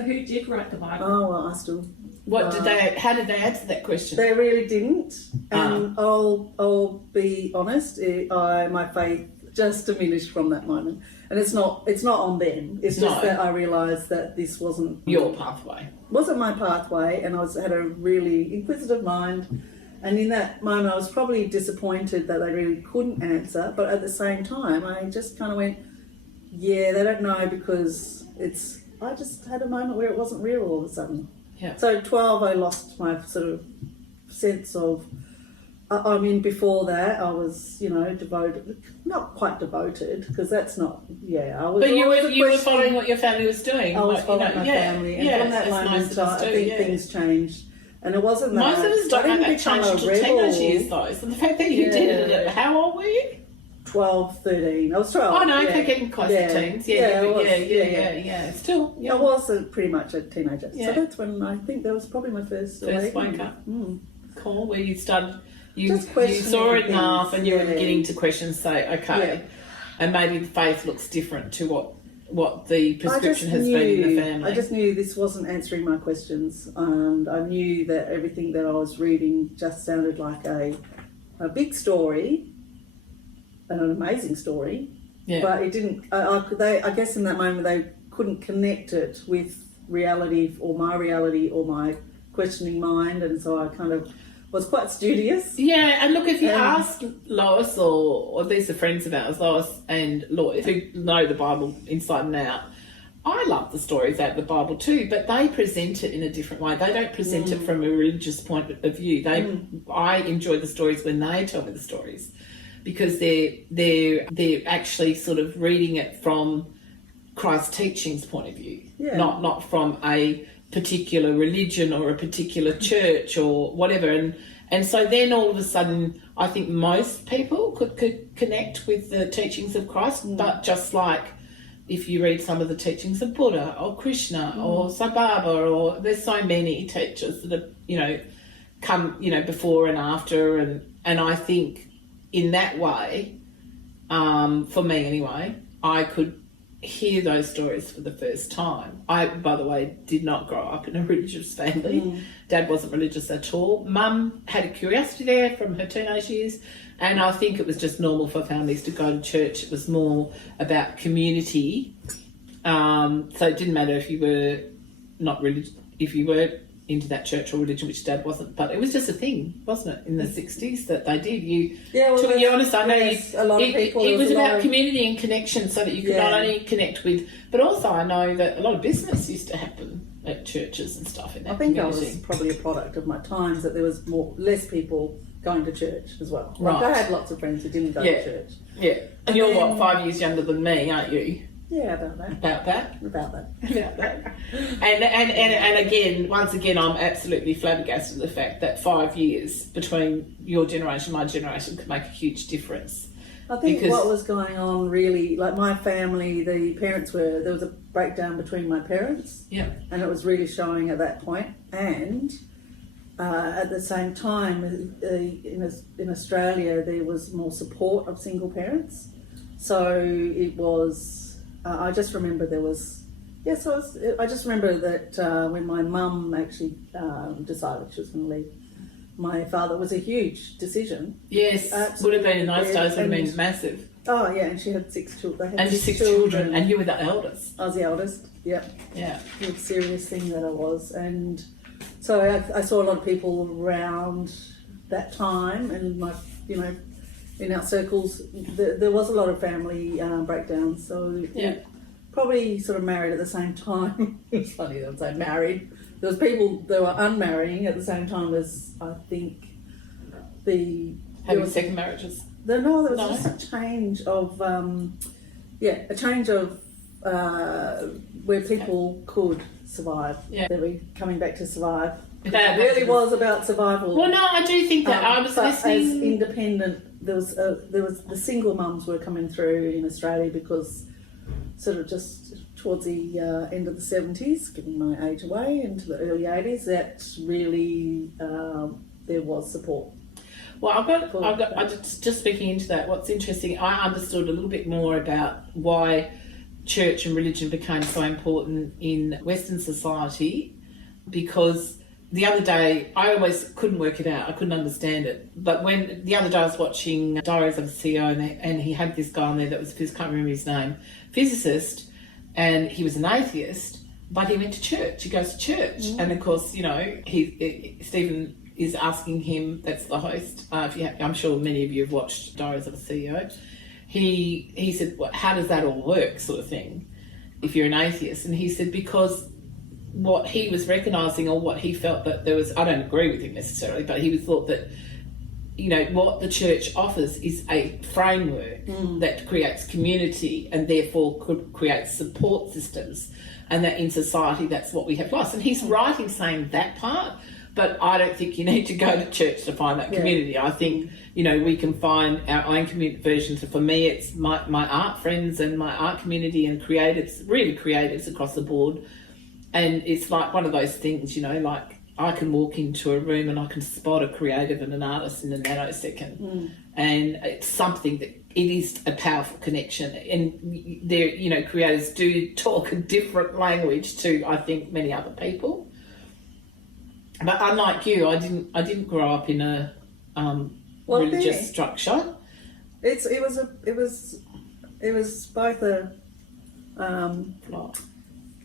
who did write the Bible? Oh, well, I still. How did they answer that question? They really didn't, and I'll be honest. My faith just diminished from that moment, and it's not on them. It's just that I realised that this wasn't your pathway. Wasn't my pathway, and I had a really inquisitive mind. And in that moment, I was probably disappointed that they really couldn't answer. But at the same time, I just kind of went, yeah, they don't know, because I just had a moment where it wasn't real all of a sudden. Yeah. So 12, I lost my sort of sense of, I mean, before that, I was, you know, devoted, not quite devoted, because that's not, I was. But you were following what your family was doing. I was following my family. And from that moment, I think things changed. And it wasn't that most of us don't know that changed until teenage years, though. So the fact that you did it, how old were you? 12, 13. I was 12. Oh, no, getting close to teens. Yeah. Still, I was pretty much a teenager. So that's when I think that was probably my first wake up. Cool, where you started, you saw it enough and you were beginning to question, say, okay, and maybe the faith looks different to what the prescription has been in the family. I just knew this wasn't answering my questions, and I knew that everything that I was reading just sounded like a big story, and an amazing story, but it didn't. I guess in that moment they couldn't connect it with reality or my questioning mind, and so I kind of was quite studious. Yeah, and look, if you ask Lois or these are friends of ours, Lois and Lois, who know the Bible inside and out, I love the stories out of the Bible too, but they present it in a different way. They don't present it from a religious point of view. I enjoy the stories when they tell me the stories, because they're actually sort of reading it from Christ's teachings point of view, not from a particular religion or a particular church or whatever, and so then all of a sudden I think most people could connect with the teachings of Christ, but just like if you read some of the teachings of Buddha or Krishna or Sai Baba, or there's so many teachers that have come before and after, and I think in that way, for me anyway, I could hear those stories for the first time. I, by the way, did not grow up in a religious family. Dad wasn't religious at all. Mum had a curiosity there from her teenage years, and I think it was just normal for families to go to church. It was more about community. So it didn't matter if you were not religious, if you were into that church or religion, which Dad wasn't, but it was just a thing, wasn't it, in the 60s that they did. To be honest, I know a lot of people. It was about community and connection, so that you could not only connect with, but also I know that a lot of business used to happen at churches and stuff in that community. I was probably a product of my times, that there was less people going to church as well. Like I had lots of friends who didn't go to church. Yeah, and you're 5 years younger than me, aren't you? Yeah, about that. And again, once again, I'm absolutely flabbergasted at the fact that 5 years between your generation and my generation could make a huge difference. I think what was going on really, like my family, there was a breakdown between my parents. Yeah. And it was really showing at that point. And at the same time, in Australia, there was more support of single parents. So it was... I just remember I just remember that when my mum actually decided she was going to leave my father, was a huge decision. Yes, would have been in those days, would have been massive. Oh yeah, and she had 6 children. And 6 children, and you were the eldest. I was the eldest, yep. Yeah. Big serious thing that I was. And so I saw a lot of people around that time, and in our circles, there was a lot of family breakdowns. So probably sort of married at the same time. It's funny that I'm saying married. There was people that were unmarrying at the same time as, I think, having second marriages. There was just a change of where people could survive. Yeah. They were coming back to survive. It really was about survival. Well, no, I do think that I was listening. As independent, there was the single mums were coming through in Australia, because sort of just towards the end of the 70s, giving my age away, into the early 80s, that really there was support. Well, I just speaking into that, what's interesting, I understood a little bit more about why church and religion became so important in Western society, because the other day, I always couldn't work it out. I couldn't understand it. But when the other day I was watching Diaries of a CEO, and he had this guy on there that was, I can't remember his name, physicist, and he was an atheist, but he went to church. He goes to church. And of course, Stephen is asking him, that's the host, I'm sure many of you have watched Diaries of a CEO. He said, well, how does that all work, sort of thing, if you're an atheist? And he said, because what he was recognising, or what he felt that there was, I don't agree with him necessarily, but he thought that, what the church offers is a framework that creates community, and therefore could create support systems, and that in society that's what we have lost. And he's right in saying that part, But I don't think you need to go to church to find that community. I think, we can find our own community versions. So for me, it's my art friends and my art community and really creatives across the board. And it's like one of those things, like I can walk into a room and I can spot a creative and an artist in a nanosecond. And it's something that it is a powerful connection. And there, creators do talk a different language to, I think, many other people. But unlike you, I didn't grow up in a religious structure. It was both a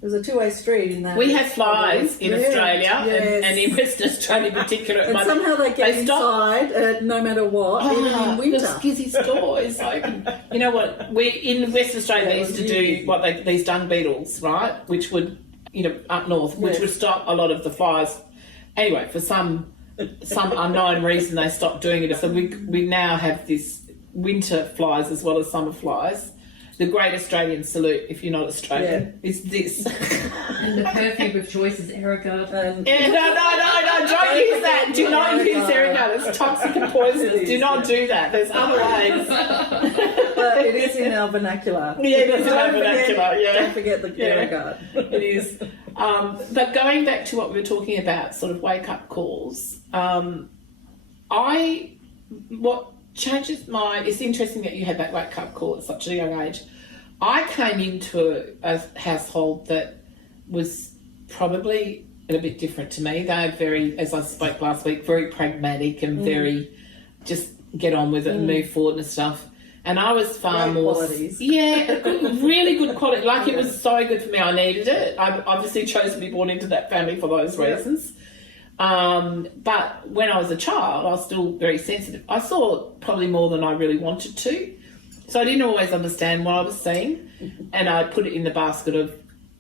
it was a two-way street in that. We have flies in Australia, and in Western Australia in particular. And somehow they get inside no matter what, even in winter. The skizzy store is open. You know what? In Western Australia, they used to do these dung beetles, right? Which would, up north, which would stop a lot of the flies. Anyway, for some unknown reason, they stopped doing it. So we now have this winter flies as well as summer flies. The great Australian salute, if you're not Australian, is this. And the perfume of choice is Ericard. No, don't use that. Do not use Ericard. It's toxic and poisonous. Do not do that. There's other ways. But it is in our vernacular. Yeah, it is in our vernacular, Don't forget the Ericard. It is. But going back to what we were talking about, sort of wake-up calls, it's interesting that you had that wake-up call at such a young age. I came into a household that was probably a bit different to me. They're very, as I spoke last week, very pragmatic and very just get on with it and move forward and stuff. And I was far more... qualities. Yeah, really good quality. Like, it was so good for me. I needed it. I obviously chose to be born into that family for those reasons. But when I was a child, I was still very sensitive. I saw probably more than I really wanted to. So I didn't always understand what I was seeing. And I put it in the basket of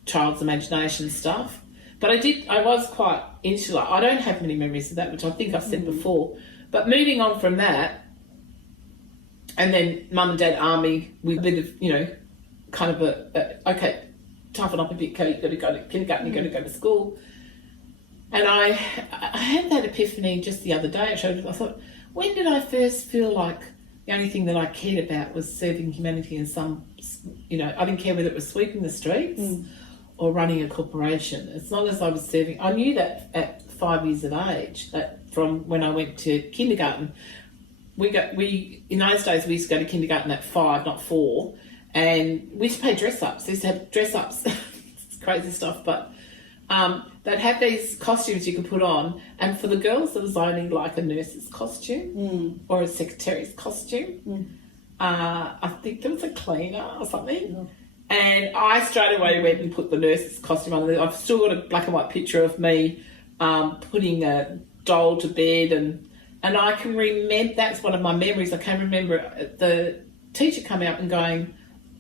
child's imagination stuff. But I was quite insular. I don't have many memories of that, which I think I've said before. But moving on from that, and then mum and dad army with a bit of, kind of okay, toughen up a bit, Kelly, you've got to go to kindergarten, you've got to go to school. And I had that epiphany just the other day. I thought, when did I first feel like the only thing that I cared about was serving humanity in some, I didn't care whether it was sweeping the streets or running a corporation. As long as I was serving, I knew that at 5 years of age, that from when I went to kindergarten, in those days we used to go to kindergarten at 5, not 4, and we used to pay dress-ups. They used to have dress-ups. It's crazy stuff, but they'd have these costumes you could put on, and for the girls there was only like a nurse's costume or a secretary's costume. I think there was a cleaner or something. And I straight away went and put the nurse's costume on. I've still got a black and white picture of me putting a doll to bed, and I can remember, that's one of my memories. I can remember the teacher coming up and going,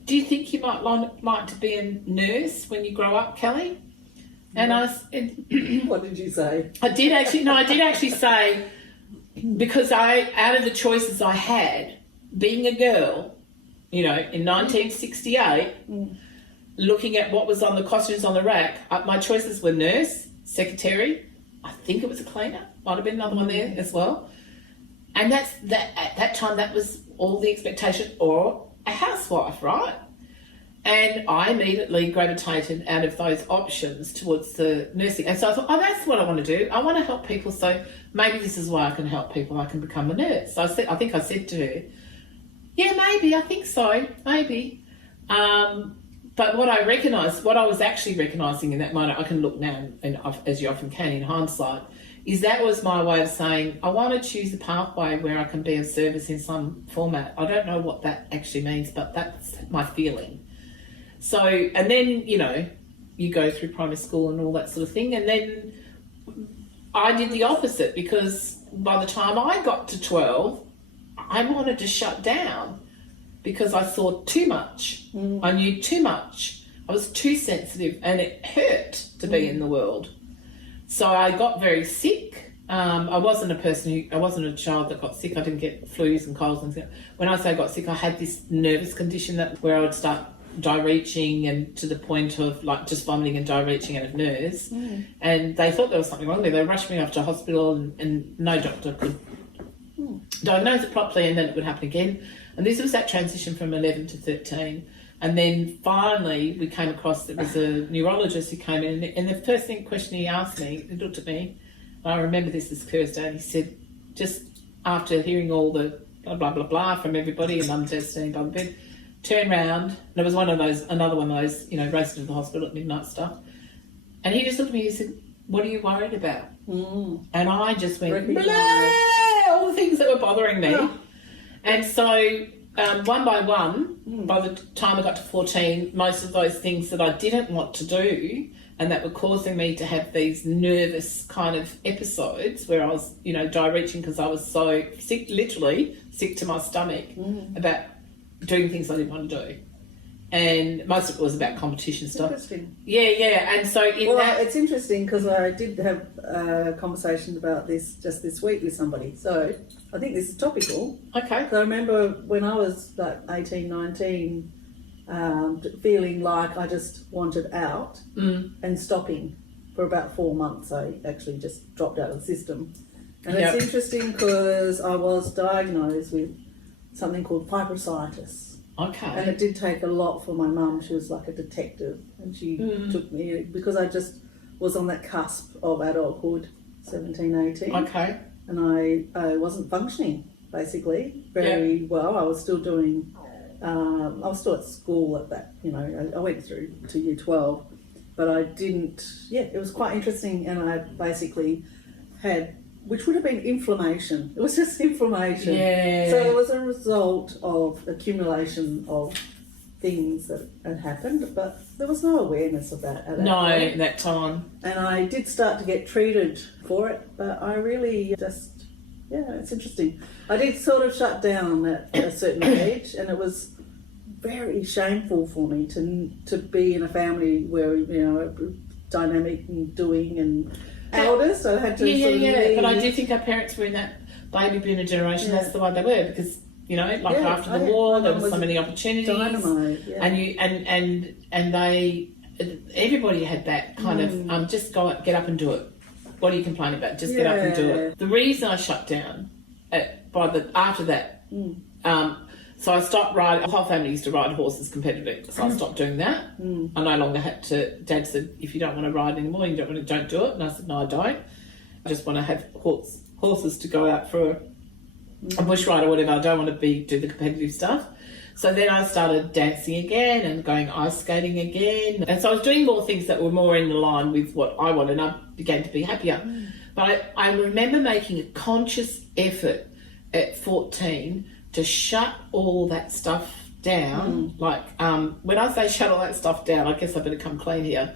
"Do you think you might like to be a nurse when you grow up, Kelly?" And what did you say? I did actually say, because out of the choices I had, being a girl, in 1968, looking at what was on the costumes on the rack, my choices were nurse, secretary, I think it was a cleaner, might have been another one there as well. And at that time, that was all the expectation, or a housewife, right? And I immediately gravitated out of those options towards the nursing. And so I thought, that's what I want to do. I want to help people, so maybe this is why I can help people. I can become a nurse. So I think I said to her, yeah, maybe, I think so, maybe. But what I was actually recognising in that moment, I can look now, and as you often can in hindsight, is that was my way of saying, I want to choose a pathway where I can be of service in some format. I don't know what that actually means, but that's my feeling. So, and then, you go through primary school and all that sort of thing. And then I did the opposite, because by the time I got to 12, I wanted to shut down because I saw too much. I knew too much. I was too sensitive, and it hurt to be in the world. So I got very sick. I wasn't a child that got sick. I didn't get flus and colds and stuff. When I say I got sick, I had this nervous condition where I would start diarrheaing and to the point of like just vomiting and diarrheaing out of nerves. And they thought there was something wrong there. They rushed me off to hospital and no doctor could diagnose it properly, and then it would happen again. And this was that transition from 11 to 13. And then finally we came across, there was a neurologist who came in, and the first question he asked me, he looked at me, I remember this as Thursday, and he said, just after hearing all the blah, blah, blah, blah from everybody, and mum just standing by the bed, turn round, and it was another one of those, racing to the hospital at midnight stuff. And he just looked at me and he said, what are you worried about? And I just went, blah, all the things that were bothering me. Yeah. And so one by one, by the time I got to 14, most of those things that I didn't want to do and that were causing me to have these nervous kind of episodes where I was, diarrheaing because I was so sick, literally sick to my stomach about doing things I didn't want to do. And most of it was about competition stuff. Interesting. Yeah. And so it's interesting because I did have a conversation about this just this week with somebody. So I think this is topical. Okay. So I remember when I was like 18, 19, feeling like I just wanted out and stopping for about 4 months. I actually just dropped out of the system. And it's interesting because I was diagnosed with something called fibrositis. Okay. And it did take a lot for my mum. She was like a detective, and she took me because I just was on that cusp of adulthood, 17, 18. Okay. And I wasn't functioning, basically, very well. I was still doing, I was still at school at that, I went through to year 12, but I didn't, it was quite interesting, and I basically had, which would have been inflammation. It was just inflammation. Yeah. So it was a result of accumulation of things that had happened, but there was no awareness of that at that point. At that time. And I did start to get treated for it, but I really just, it's interesting. I did sort of shut down at a certain age, and it was very shameful for me to be in a family where, dynamic and doing and elders, so I had to sort of leave. But I do think our parents were in that baby boomer generation. That's the way they were, because after the war, there was so many opportunities. Dynamite, and they, everybody had that kind of just get up and do it. What are you complaining about? Just get up and do it. The reason I shut down after that. So I stopped riding. The whole family used to ride horses competitively, so I stopped doing that. I no longer had to. Dad said, "If you don't want to ride anymore, don't do it." And I said, "No, I don't. I just want to have horses to go out for a bush ride or whatever. I don't want to do the competitive stuff." So then I started dancing again and going ice skating again, and so I was doing more things that were more in line with what I wanted, and I began to be happier. But I remember making a conscious effort at 14 to shut all that stuff down. When I say shut all that stuff down, I guess I better come clean here.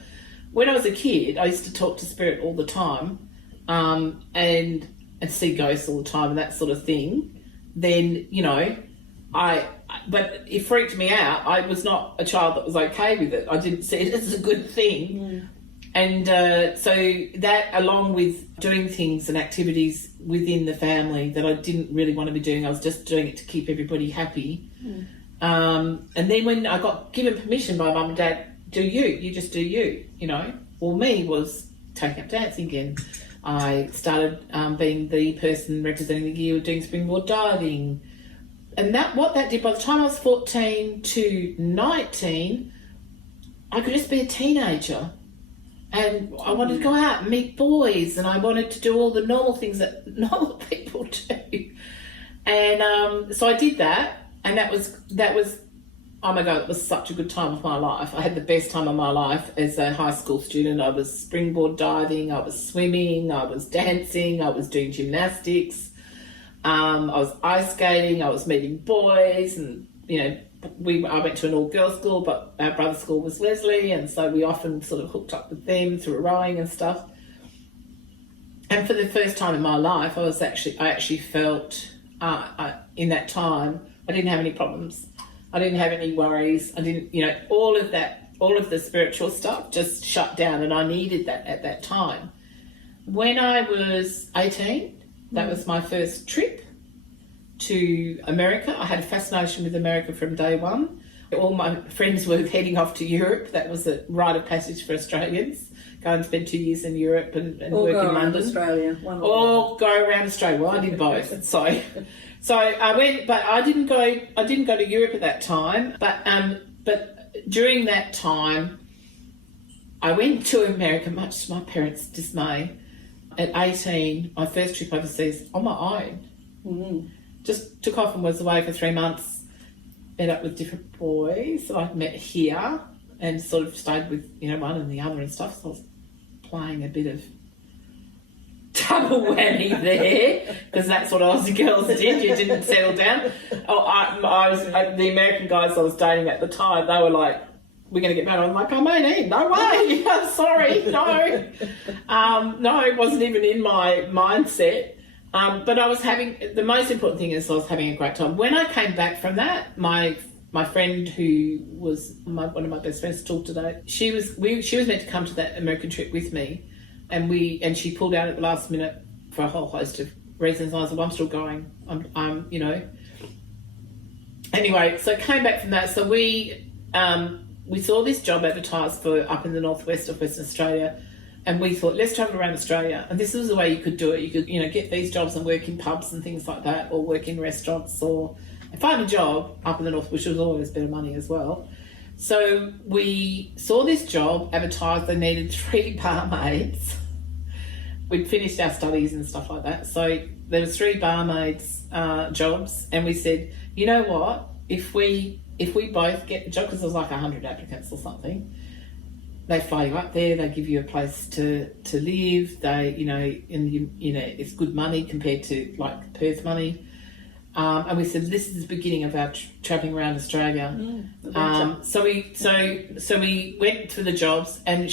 When I was a kid, I used to talk to spirit all the time, and see ghosts all the time and that sort of thing. Then, but it freaked me out. I was not a child that was okay with it. I didn't see it as a good thing. And so that, along with doing things and activities within the family that I didn't really want to be doing, I was just doing it to keep everybody happy. And then when I got given permission by mum and dad, you just do you, Well, me was taking up dancing again. I started being the person representing the gear doing springboard diving. And what that did, by the time I was 14 to 19, I could just be a teenager. And I wanted to go out and meet boys, and I wanted to do all the normal things that normal people do. And so I did that, and that was oh my God, it was such a good time of my life. I had the best time of my life as a high school student. I was springboard diving, I was swimming, I was dancing, I was doing gymnastics, I was ice skating, I was meeting boys, and I went to an all-girls school, but our brother's school was Leslie, and so we often sort of hooked up with them through rowing and stuff. And for the first time in my life, I actually felt in that time I didn't have any problems. I didn't have any worries. I didn't, all of the spiritual stuff just shut down, and I needed that at that time. When I was 18, that was my first trip to America. I had a fascination with America from day one. All my friends were heading off to Europe. That was a rite of passage for Australians. Go and spend 2 years in Europe and work in London. Australia. Or go around Australia. Well, I did both. So I went, but I didn't go to Europe at that time. But during that time, I went to America, much to my parents' dismay. At 18, my first trip overseas on my own. Mm-hmm. Just took off and was away for 3 months. Met up with different boys that I'd met here and sort of stayed with, one and the other and stuff. So I was playing a bit of double whammy there, because that's what Aussie girls did. You didn't settle down. The American guys I was dating at the time, they were like, we're going to get married. I'm like, I'm 18. No way. I'm sorry. No. No, it wasn't even in my mindset. But I was the most important thing is I was having a great time. When I came back from that, my friend who was one of my best friends still today, she was meant to come to that American trip with me, and she pulled out at the last minute for a whole host of reasons. I was like, well, I'm still going. Anyway, so I came back from that. So we saw this job advertised for up in the northwest of Western Australia. And we thought, let's travel around Australia. And this was the way you could do it. You could, get these jobs and work in pubs and things like that, or work in restaurants, or find a job up in the north, which was always better money as well. So we saw this job advertised. They needed 3 barmaids. We'd finished our studies and stuff like that. So there was 3 barmaids jobs, and we said, you know what? If we both get the job, because there was like 100 applicants or something. They fly you up there. They give you a place to live. They, it's good money compared to like Perth money. And we said this is the beginning of our travelling around Australia. So we went for the jobs, and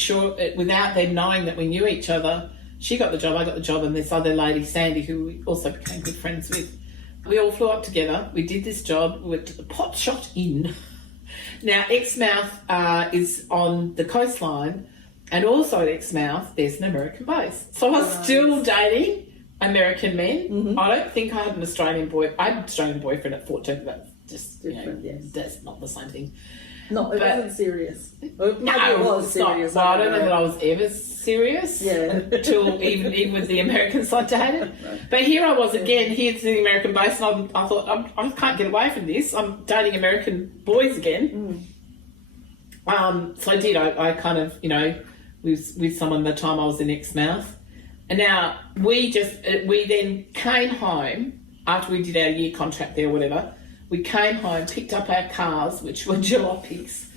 without them knowing that we knew each other, she got the job, I got the job, and this other lady, Sandy, who we also became good friends with. We all flew up together. We did this job. We went to the Pot Shot Inn. Now, Exmouth is on the coastline, and also at Exmouth, there's an American base. So I was still dating American men. Mm-hmm. I don't think I had an Australian boyfriend. I had an Australian boyfriend at 14, but that's just different. Yes. That's not the same thing. No, it wasn't serious. Maybe no, it was serious. Well, I don't know that I was ever serious until even with the Americans I dated. Right. But here I was again, here's the American base, and I thought, I can't get away from this. I'm dating American boys again. So I did. I kind of, was with someone the time I was in Exmouth. And now we then came home after we did our year contract there or whatever. We came home, picked up our cars, which were jalopies.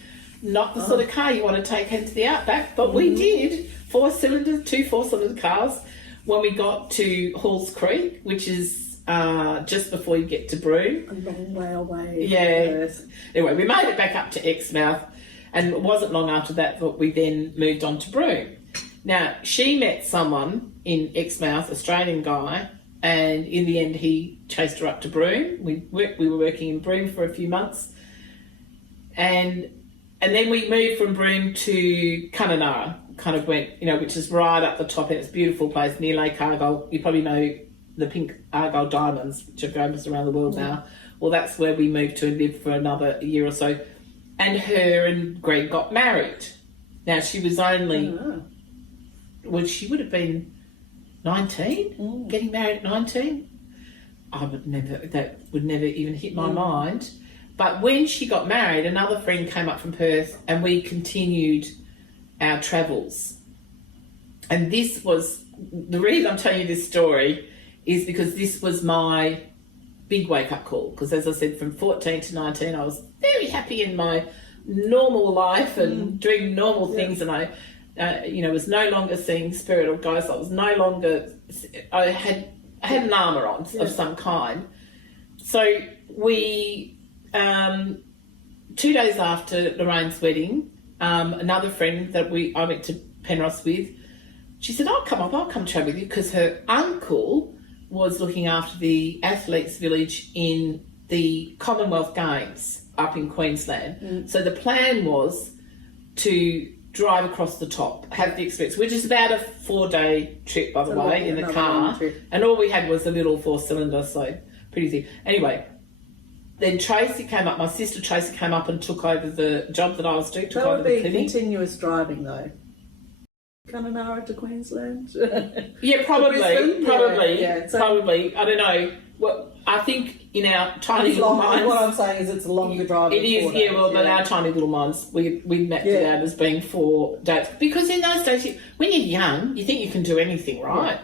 Not the sort of car you want to take into the Outback, but we did. 2 4-cylinder cars when we got to Halls Creek, which is just before you get to Broome. A long way away. Yeah. Anyway, we made it back up to Exmouth, and it wasn't long after that that we then moved on to Broome. Now, she met someone in Exmouth, Australian guy, and in the end he chased her up to Broome. We were working in Broome for a few months, and then we moved from Broome to Kununurra, kind of went, which is right up the top, and it's a beautiful place near Lake Argyle. You probably know the pink Argyle diamonds, which are famous around the world now. Well, that's where we moved to and lived for another year or so. And her and Greg got married. Now, she was only, she would have been 19, getting married at 19. That would never even hit my mind. But when she got married, another friend came up from Perth, and we continued our travels. And this was, the reason I'm telling you this story is because this was my big wake-up call. Because as I said, from 14 to 19, I was very happy in my normal life and doing normal things, and I was no longer seeing spirit or ghosts. I was no longer, I had an armour on of some kind. So we, 2 days after Lorraine's wedding, another friend that I went to Penrith with, she said, I'll come travel with you, because her uncle was looking after the athletes village in the Commonwealth Games up in Queensland. So the plan was to drive across the top, have the experience, which is about a 4-day trip, by the way, in the car. And all we had was a little 4-cylinder, so pretty thin. Anyway, then Tracy came up, my sister Tracy came up and took over the job that I was doing, took That over would the be clinic. continuous driving though. Kununurra to Queensland. Yeah, probably. Yeah, so probably. I don't know. Well, I think in our tiny little minds. What I'm saying is it's a longer drive. It is, yeah. Well, but our tiny little minds, we mapped it out as being 4 days because in those days, when you're young, you think you can do anything, right?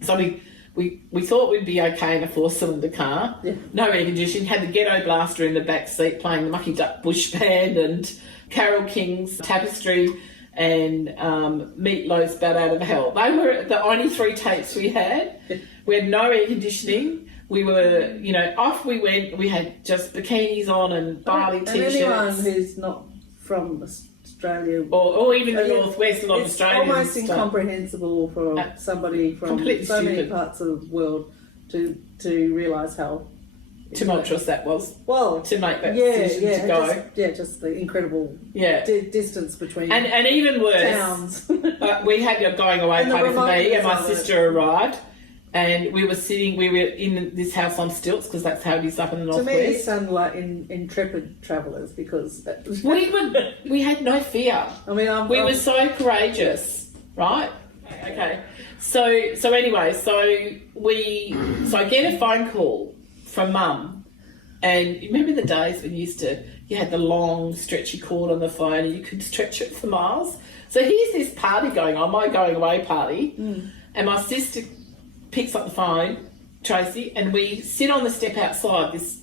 Yeah. So we thought we'd be okay in a 4-cylinder car, no air conditioning, had the ghetto blaster in the back seat playing the Mucky Duck Bush Band and Carole King's Tapestry and Meatloaf's Bat Out of Hell. They were the only 3 tapes we had. We had no air conditioning. We were, off we went. We had just bikinis on and Bali t-shirts. And anyone who's not from Australia or even the northwest, a lot of Australians. It's almost incomprehensible for somebody from so many parts of the world to realise how tumultuous that was. Well, to make that decision to go. Just the incredible distance between and even worse, towns. We had a going away party for me, and my sister arrived. And we were in this house on stilts because that's how it is up in the northwest. To me, it sounded like intrepid travellers because we had no fear. I mean, we were so courageous, right? Okay. So anyway, so I get a phone call from Mum, and you remember the days when you had the long stretchy cord on the phone and you could stretch it for miles. So here's this party going on, my going away party, and my sister picks up the phone, Tracy, and we sit on the step outside this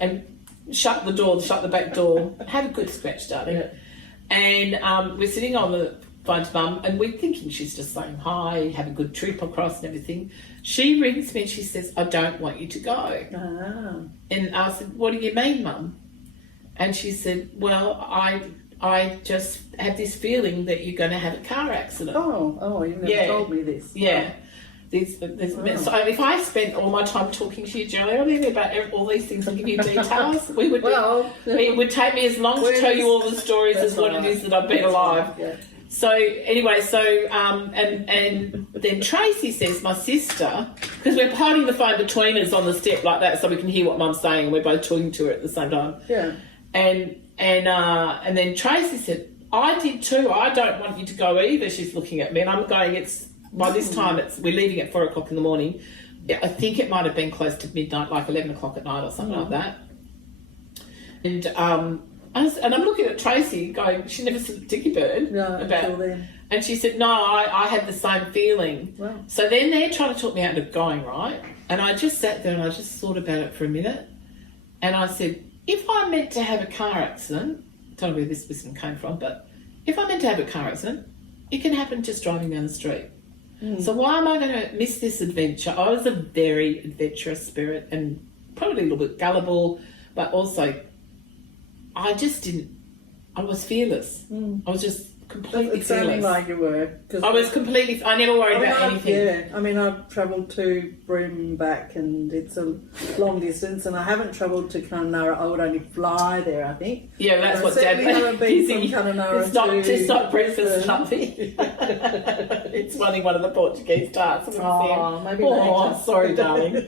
and shut the back door, have a good scratch, darling. Yeah. And we're sitting on the phone to Mum, and we're thinking she's just saying hi, have a good trip across and everything. She rings me and she says, I don't want you to go. Ah. And I said, what do you mean, Mum? And she said, well, I just have this feeling that you're going to have a car accident. Oh, you never told me this. Yeah. So if I spent all my time talking to you, Julia, about all these things and give you details, it would take me as long to tell you all the stories as what it is that I've been alive. Yeah. So anyway, and then Tracy says, my sister, because we're holding the phone between us on the step like that, so we can hear what Mum's saying, and we're both talking to her at the same time. Yeah. And then Tracy said, I did too. I don't want you to go either. She's looking at me, and I'm going. By this time, we're leaving at 4 o'clock in the morning. I think it might have been close to midnight, like 11 o'clock at night or something like that. And I'm looking at Tracy going, she never said Dicky Bird about it. And she said, no, I had the same feeling. Wow. So then they're trying to talk me out of going, right? And I just sat there and I just thought about it for a minute. And I said, if I meant to have a car accident, I don't know where this wisdom came from, but if I meant to have a car accident, it can happen just driving down the street. So why am I going to miss this adventure? I was a very adventurous spirit and probably a little bit gullible, but also I was fearless. I was just completely fearless. It sounded like you were. I never worried about anything. Yeah, I mean, I've travelled to Broome back and it's a long distance, and I haven't travelled to Kununurra. I would only fly there, I think. Yeah, that's what Dad haven't been from Kununurra It's not breakfast, nothing. It's running one of the Portuguese tarts. Maybe later. Sorry, darling.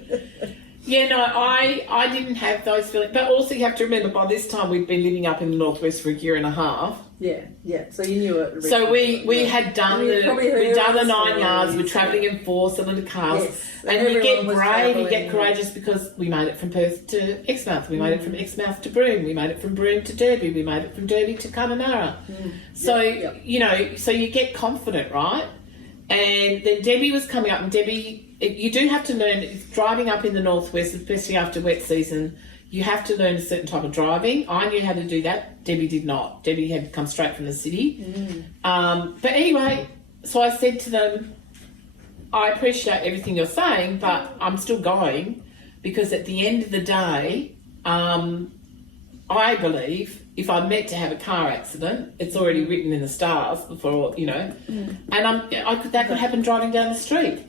Yeah, no, I didn't have those feelings. But also you have to remember, by this time we'd been living up in the northwest for a year and a half. Yeah. So you knew it. So we had done we'd done the 9 yards. We're travelling in 4-cylinder cars, and you get brave, you get courageous because we made it from Perth to Exmouth. We made it from Exmouth to Broome. We made it from Broome to Derby. We made it from Derby to Kununurra. So so you get confident, right? And then Debbie was coming up, and Debbie. You do have to learn, driving up in the northwest, especially after wet season, you have to learn a certain type of driving. I knew how to do that. Debbie did not. Debbie had come straight from the city. But anyway, so I said to them, I appreciate everything you're saying, but I'm still going because at the end of the day, I believe if I'm meant to have a car accident, it's already written in the stars before, and that could happen driving down the street.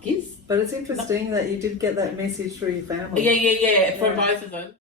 Giz. But it's interesting that you did get that message through your family. Yeah, from both of them.